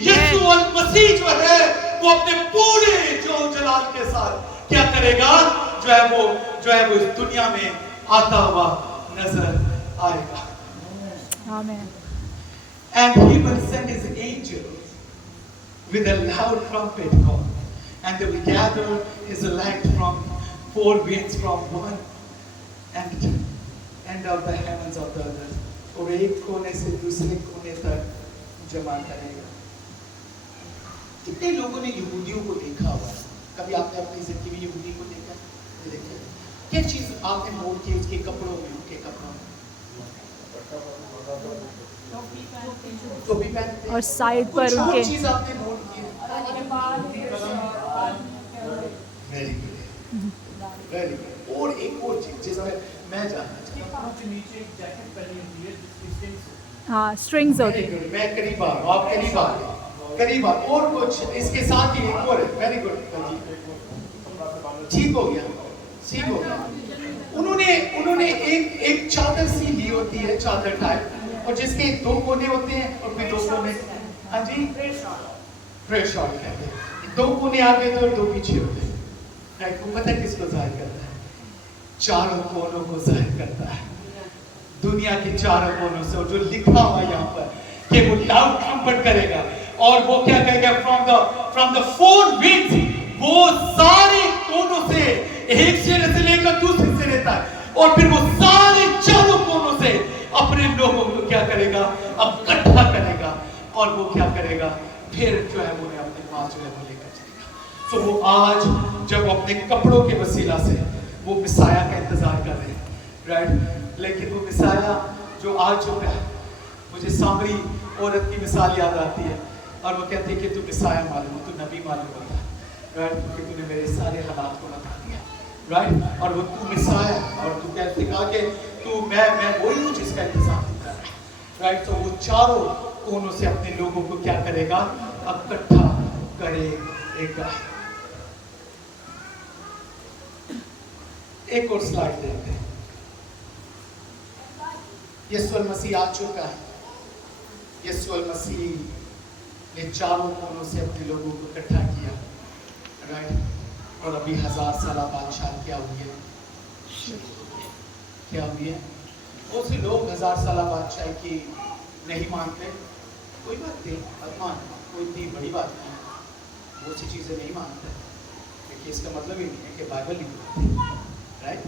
यीशु मसीह जो है वो अपने पूरे जो जलाल के साथ क्या करेगा, जो है वो इस दुनिया में आता हुआ नजर आएगा. Amen. And he will send his angels with a loud trumpet call, and they will gather his elect from four winds, from one end of the heavens of the other, और एक कोने से दूसरे कोने तक जमा करेगा. कितने लोगों ने यहूदियों को देखा हुआ? कभी आपने अपनी जिंदगी में यहूदी को देखा? देखा क्या चीज आपने मोड़ के उसके कपड़ों में, उनके कपड़ों में टोपी पहनते और साइड पर कुछ और उनके चीज आपने नोट की? Very good, very good. और एक और चीज जिसमें मैं जानना चाहता हूँ, हाँ स्ट्रिंग्स होती वेरी गुड, मैं करीब आ रहा हूँ, आप करीब आ गए, करीब आ. और कुछ इसके साथ ही एक और है. वेरी गुड, ठीक हो गया, ठीक हो गया. उन्होंने एक चादर सी ली होती है, चादर टाइप, और जिसके दो कोने होते हैं और फिर दो कोने, हाँ जी, प्रेयर शॉट कहते हैं. दो कोने आगे तो दो पीछे होते हैं. वो पता है किसको जाहिर करता है? चारों कोनों को जाहिर करता है, दुनिया के चारों कोनों से. और जो लिखा हुआ यहाँ पर कि वो लाउड ट्रम्पेट करेगा, और वो क्या कहेगा, फ्रॉम द फोर विंड्स, वो सारे कोनों से, एक सिरे से लेकर दूसरे सिरे तक, और फिर वो सारे चारों कोनों से अपने लोगों को क्या करेगा, अब इकट्ठा करेगा, और वो क्या करेगा, फिर जो है वो अपने पास जो है वो लेकर चलेगा. तो वो आज जब अपने कपड़ों के वसीला से वो मिसाया का इंतजार कर रहे हैं, राइट, लेकिन वो मिसाया जो आ चुका है, मुझे सामरी औरत की मिसाल याद आती है, और वो कहती है कि तू मिसाया मालूम हो, तू नबी मालूम होता है, राइट, क्योंकि तूने मेरे सारे हालात को बता दिया, राइट, और वो तू मिसाया, और तू कहते कहा कि तू मैं वही हूँ जिसका इंतजार कर रहा है, राइट. तो वो चारों कोनों से अपने लोगों को क्या करेगा, इकट्ठा करेगा. एक और स्लाइड देखते हैं. यीशु मसीह आ चुका है. यीशु मसीह ने चारों कोनों से अपने लोगों को इकट्ठा किया, राइट, और अभी 1000 साल बादशाह क्या हुई है, क्या हुई है. बहुत से लोग 1000 साल बादशाह की नहीं मानते, कोई बात नहीं, मान, कोई इतनी बड़ी बात नहीं, बहुत सी चीजें नहीं मानते, लेकिन इसका मतलब ही नहीं है कि बाइबल नहीं बोलती, राइट.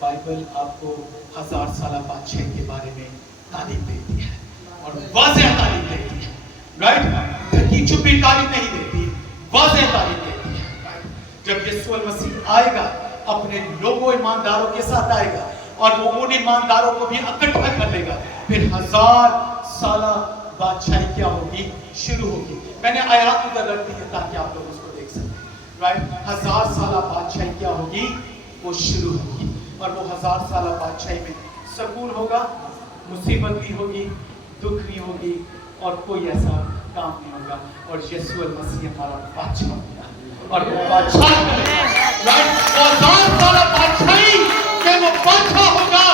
बाइबल आपको 1000 साल बादशाह के बारे में तारीफ देती है, और वाज़ेह तारीफ देती है, राइट, की छुपी तारीफ नहीं देती, वाज़ेह तारीफ देती है, राइट. जब यीशु मसीह आएगा, अपने लोगों ईमानदारों के साथ आएगा, और वो उन ईमानदारों को भी इकट्ठा कर लेगा, फिर 1000 साल बादशाही क्या होगी, शुरू होगी. मैंने आयात उधर रख दी है ताकि आप लोग उसको देख सकें, राइट. 1000 साल बादशाही क्या होगी, वो शुरू होगी, और वो 1000 साल बादशाही में सुकून होगा, मुसीबत नहीं होगी, दुख नहीं होगी, और कोई ऐसा काम नहीं होगा, और यीशु मसीह हमारा बादशाह होगा, और वो बादशाह करेगा, राइट. 1000 साल बादशाही में वो बादशाह होगा,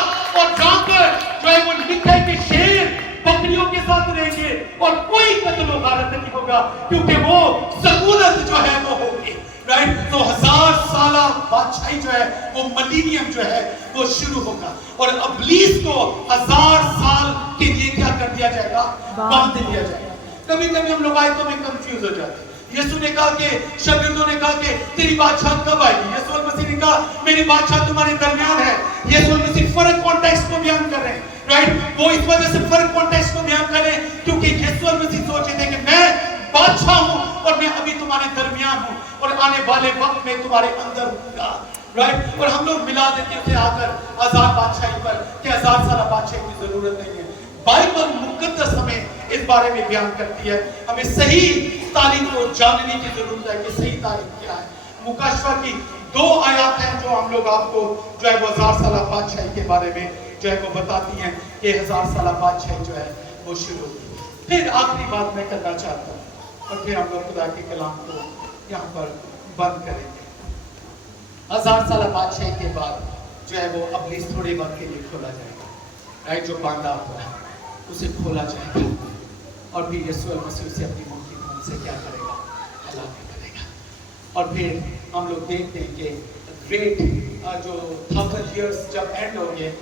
और जहाँ पर जो है वो लिखा है कि शेर बकरियों के साथ रहेंगे, और कोई कत्ल गारत नहीं होगा, क्योंकि वो सकूनत जो है वो होगी, राइट. तो 1000 साल बादशाही जो है वो मिलेनियम जो है वो शुरू होगा, और इब्लीस को 1000 साल के लिए क्या कर दिया जाएगा, बांध दिया जाएगा. कभी कभी हम लोग आयतों में कंफ्यूज हो जाते हैं. यीशु ने कहा कि शागिर्दों ने कहा कि तेरी बादशाह कब आएगी, यीशु मसीह ने कहा मेरी बादशाह तुम्हारे दरमियान है. यीशु मसीह फर्क कॉन्टेक्स्ट को बयान कर रहे हैं, राइट. वो इस वजह से फर्क कॉन्टेक्स्ट को बयान कर रहे हैं क्योंकि यीशु मसीह सोचे थे कि मैं बादशाह हूं, और मैं अभी तुम्हारे दरमियान हूं, और आने वाले वक्त में तुम्हारे अंदर होगा, राइट. और हम लोग मिला देते थे आकर आजाद बादशाही पर कि 1000 साल बादशाही की जरूरत नहीं है. बाइबल मुकद्दस हमें इस बारे में बयान करती है. हमें सही तारीख को जानने की जरूरत है कि सही तारीख क्या है. मुकाशवा की दो आयत हैं जो हम लोग आपको जो है वो 1000 साल बादशाही के बारे में जो है वो बताती हैं कि 1000 साल बादशाही जो है वो शुरू होगी। फिर आखिरी बात मैं करना चाहता हूँ और फिर हम लोग खुदा के कलाम को यहाँ पर बंद करेंगे। 1000 साल बादशाही के बाद जो है वो इब्लीस थोड़े वक्त के लिए खोला जाएगा, राइट, जो बांधा हुआ है उसे खोला जाएगा और फिर यीशु मसीह से अपनी मुक्ति खून से क्या करेगा, हलाक करेगा। और फिर हम लोग देखते हैं कि ग्रेट जो 1000 years जब एंड हो गए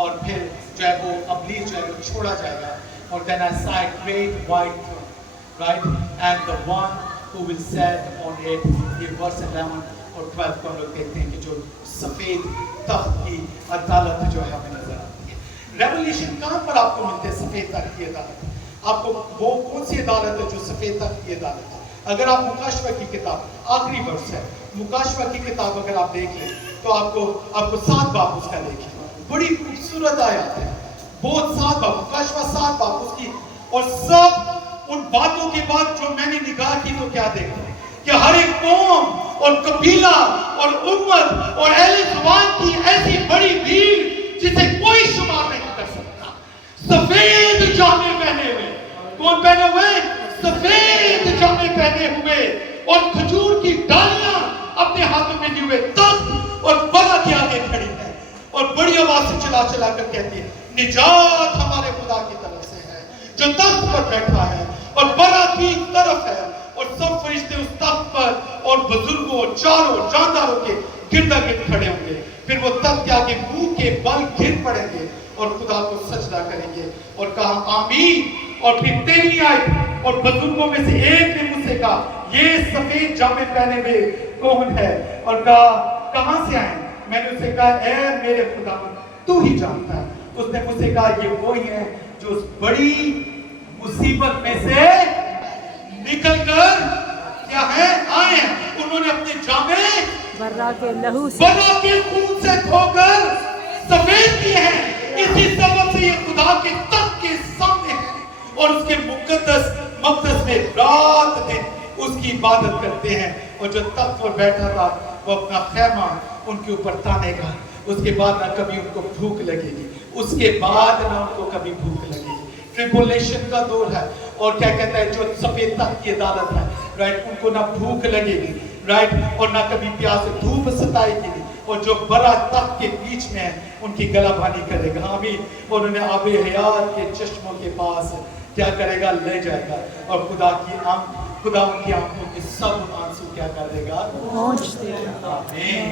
और फिर जो है वो इब्लीस जो है वो छोड़ा जाएगा और then I saw a great white throne, right, and the one who will sit on it, ये verse 11 और 12 को हम लोग देखते हैं कि जो सफेद तख्त की अदालत जो है हमें नजर आती है। रेवलेशन कहाँ पर आपको मिलते हैं सफेद तख्त की अदालत? आपको वो कौन सी अदालत है जो सफेद तख्त की अदालत है? अगर आप मुकाशवा की किताब, आखिरी वर्ष है मुकाशवा की किताब अगर आप देख लें तो आपको 7 बाब उसका देखें, बड़ी खूबसूरत आयत है, बहुत 7 बाब, मुकाशवा 7 बाब उसकी। और सब उन बातों के बाद जो मैंने निगाह की तो क्या देखा कि हर एक कौम और कबीला और उम्मत और अहले ज़बान की ऐसी बड़ी भीड़ जिसे कोई शुमार नहीं कर सकता, सफेद जामे पहने हुए। कौन पहने हुए? सफेद जामे पहने हुए और खजूर की डालियां अपने हाथों में लिए हुए तख्त और बड़ा के आगे खड़ी है और बड़ी आवाज से चिल्ला चिल्ला कर कहती है, निजात हमारे खुदा की तरफ से है जो तख्त पर बैठा है और बड़ा की तरफ है। और सब फरिश्ते उस तख्त पर और बुजुर्गों और चारों जानदारों के गिरदा गिर्द खड़े होंगे। फिर वो तख्त के आगे मुंह के बल गिर पड़ेंगे और खुदा को सजदा करेंगे और कहा आमीन। और फिर 13वीं आयत, और बुजुर्गों में से एक ने मुझसे कहा, ये सफेद जामे पहने हुए कौन है? और कहा कहां से आए? मैंने उससे कहा, ऐ मेरे खुदा तू ही जानता है। उसने मुझसे कहा, ये वही है जो उस बड़ी मुसीबत में से निकल कर क्या है आए हैं। उन्होंने अपने जामे बर्रा के लहू से, बर्रा के खून से धोकर सफेद किए हैं। इसी सबब से ये खुदा के तख्त के सामने है और उसके मुकद्दस में रात दिन उसकी इबादत करते हैं। और जो तख्त पर बैठा था वो अपना खैमा उनके ऊपर तानेगा। उसके बाद ना कभी उनको भूख लगेगी, उसके बाद ना उनको कभी भूख लगेगी। ट्रिबुलेशन का दौर है और क्या कहता है, जो सफेद तख्त की अदालत है, राइट, उनको ना भूख लगेगी, राइट, और ना कभी प्यास, धूप सताएगी नहीं। और जो बड़ा तख्त के बीच में है उनकी गलाबानी करेगा, आमीन। और उन्हें आबे हयात के चश्मों के पास क्या करेगा, ले जाएगा। और खुदा उनकी आंखों के सब आंसू क्या कर देगा, पहुंच देगा। आमीन।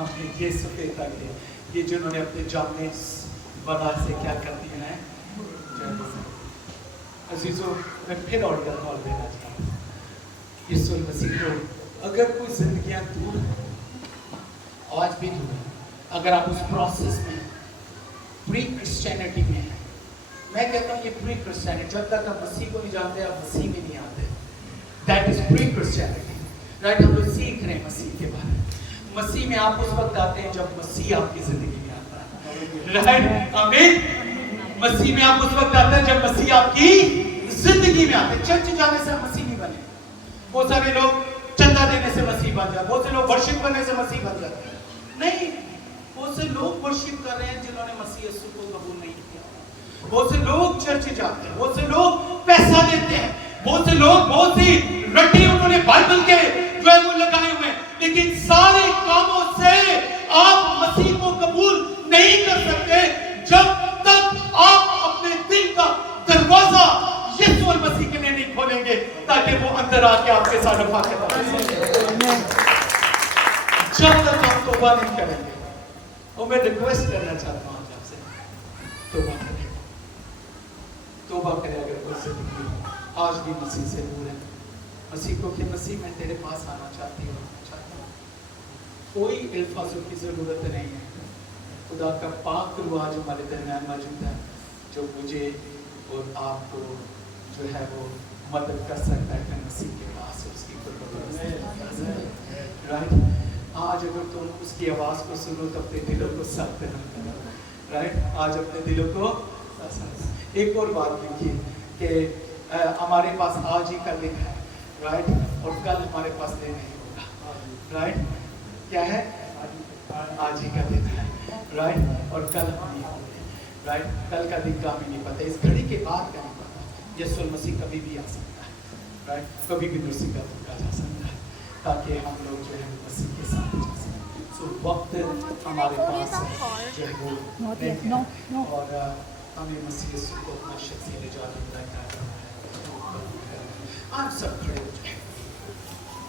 आमीन। ये सफेद तख्त है, ये जिन्होंने अपने जामे बड़ा से क्या कर दिया है। अजीजों, मैं फिर और देना चाहता हूँ, यीशु मसीह को अगर कोई जिंदगियां दूर है, आज भी दूर है, अगर आप उस प्रोसेस में प्री क्रिश्चियनिटी में है, मैं कहता हूँ ये प्री क्रिश्चियनिटी, जब तक आप मसीह को नहीं जानते आप मसीह में नहीं आते, that is pre Christianity, right. हम लोग सीख रहे हैं मसीह के बारे में। मसीह में आप उस वक्त आते हैं जब मसीह आपकी जिंदगी में आता है, राइट, आमीन। मसीह में आप उस वक्त आते हैं जब मसीह आपकी जिंदगी में आते हैं। चर्च जाने से मसीह नहीं बने। बहुत सारे लोग चंदा देने से मसीह बन जाते, बहुत से लोग वर्शिप करने से मसीह बन जाते हैं। नहीं, बहुत से लोग वर्शिप कर रहे हैं जिन्होंने मसीह यीशु को कबूल नहीं किया। बहुत से लोग चर्च जाते हैं, बहुत से लोग पैसा देते हैं, बहुत से लोग बहुत सी रट्टी उन्होंने बाइबल के जो है वो लगाए हुए हैं, लेकिन सारे कामों से आप मसीह को कबूल नहीं कर सकते जब तक आप अपने दिल का दरवाजा यीशु मसीह के लिए नहीं खोलेंगे, ताकि वो अंदर आके आपके साथ वफा करे। जब तक हम तौबा नहीं करेंगे, और मैं रिक्वेस्ट करना चाहता हूँ आपसे, तौबा करें, तौबा करें। अगर कोई जिंदगी आज भी मसीह से दूर है, मसीह को कि मसीह मैं तेरे पास आना चाहती हूँ, कोई अल्फाजों की जरूरत नहीं है। खुदा का पाक रूह आज हमारे दरमियान मौजूद है, जो मुझे और आपको जो है वो मदद कर सकता है कि मसीह के पास उसकी राइट। आज अगर तुम उसकी आवाज़ को सुनो तो अपने दिलों को सख्त न करो, राइट। आज अपने दिलों को एक और बात लिखिए कि हमारे पास आज ही का दिन है, राइट, और कल हमारे पास दिन नहीं होगा, राइट। کیا ہے آج ہی کا دن ہے رائٹ اور کل نہیں ہوتے رائٹ کل کا دن کا ہمیں نہیں پتا اس گھڑی کے بعد کا نہیں پتا یسوع المسیح کبھی بھی آ سکتا ہے رائٹ کبھی بھی مصیبت کا جا سکتا ہے تاکہ ہم لوگ جو ہے مسیح کے ساتھ جا سکیں سو وقت ہمارے پاس ہے جو ہے وہ نہیں ہے اور ہمیں مسیح کو اپنا شخصی نجات عطا کرنا ہے آپ سب کھڑے ہو جائیں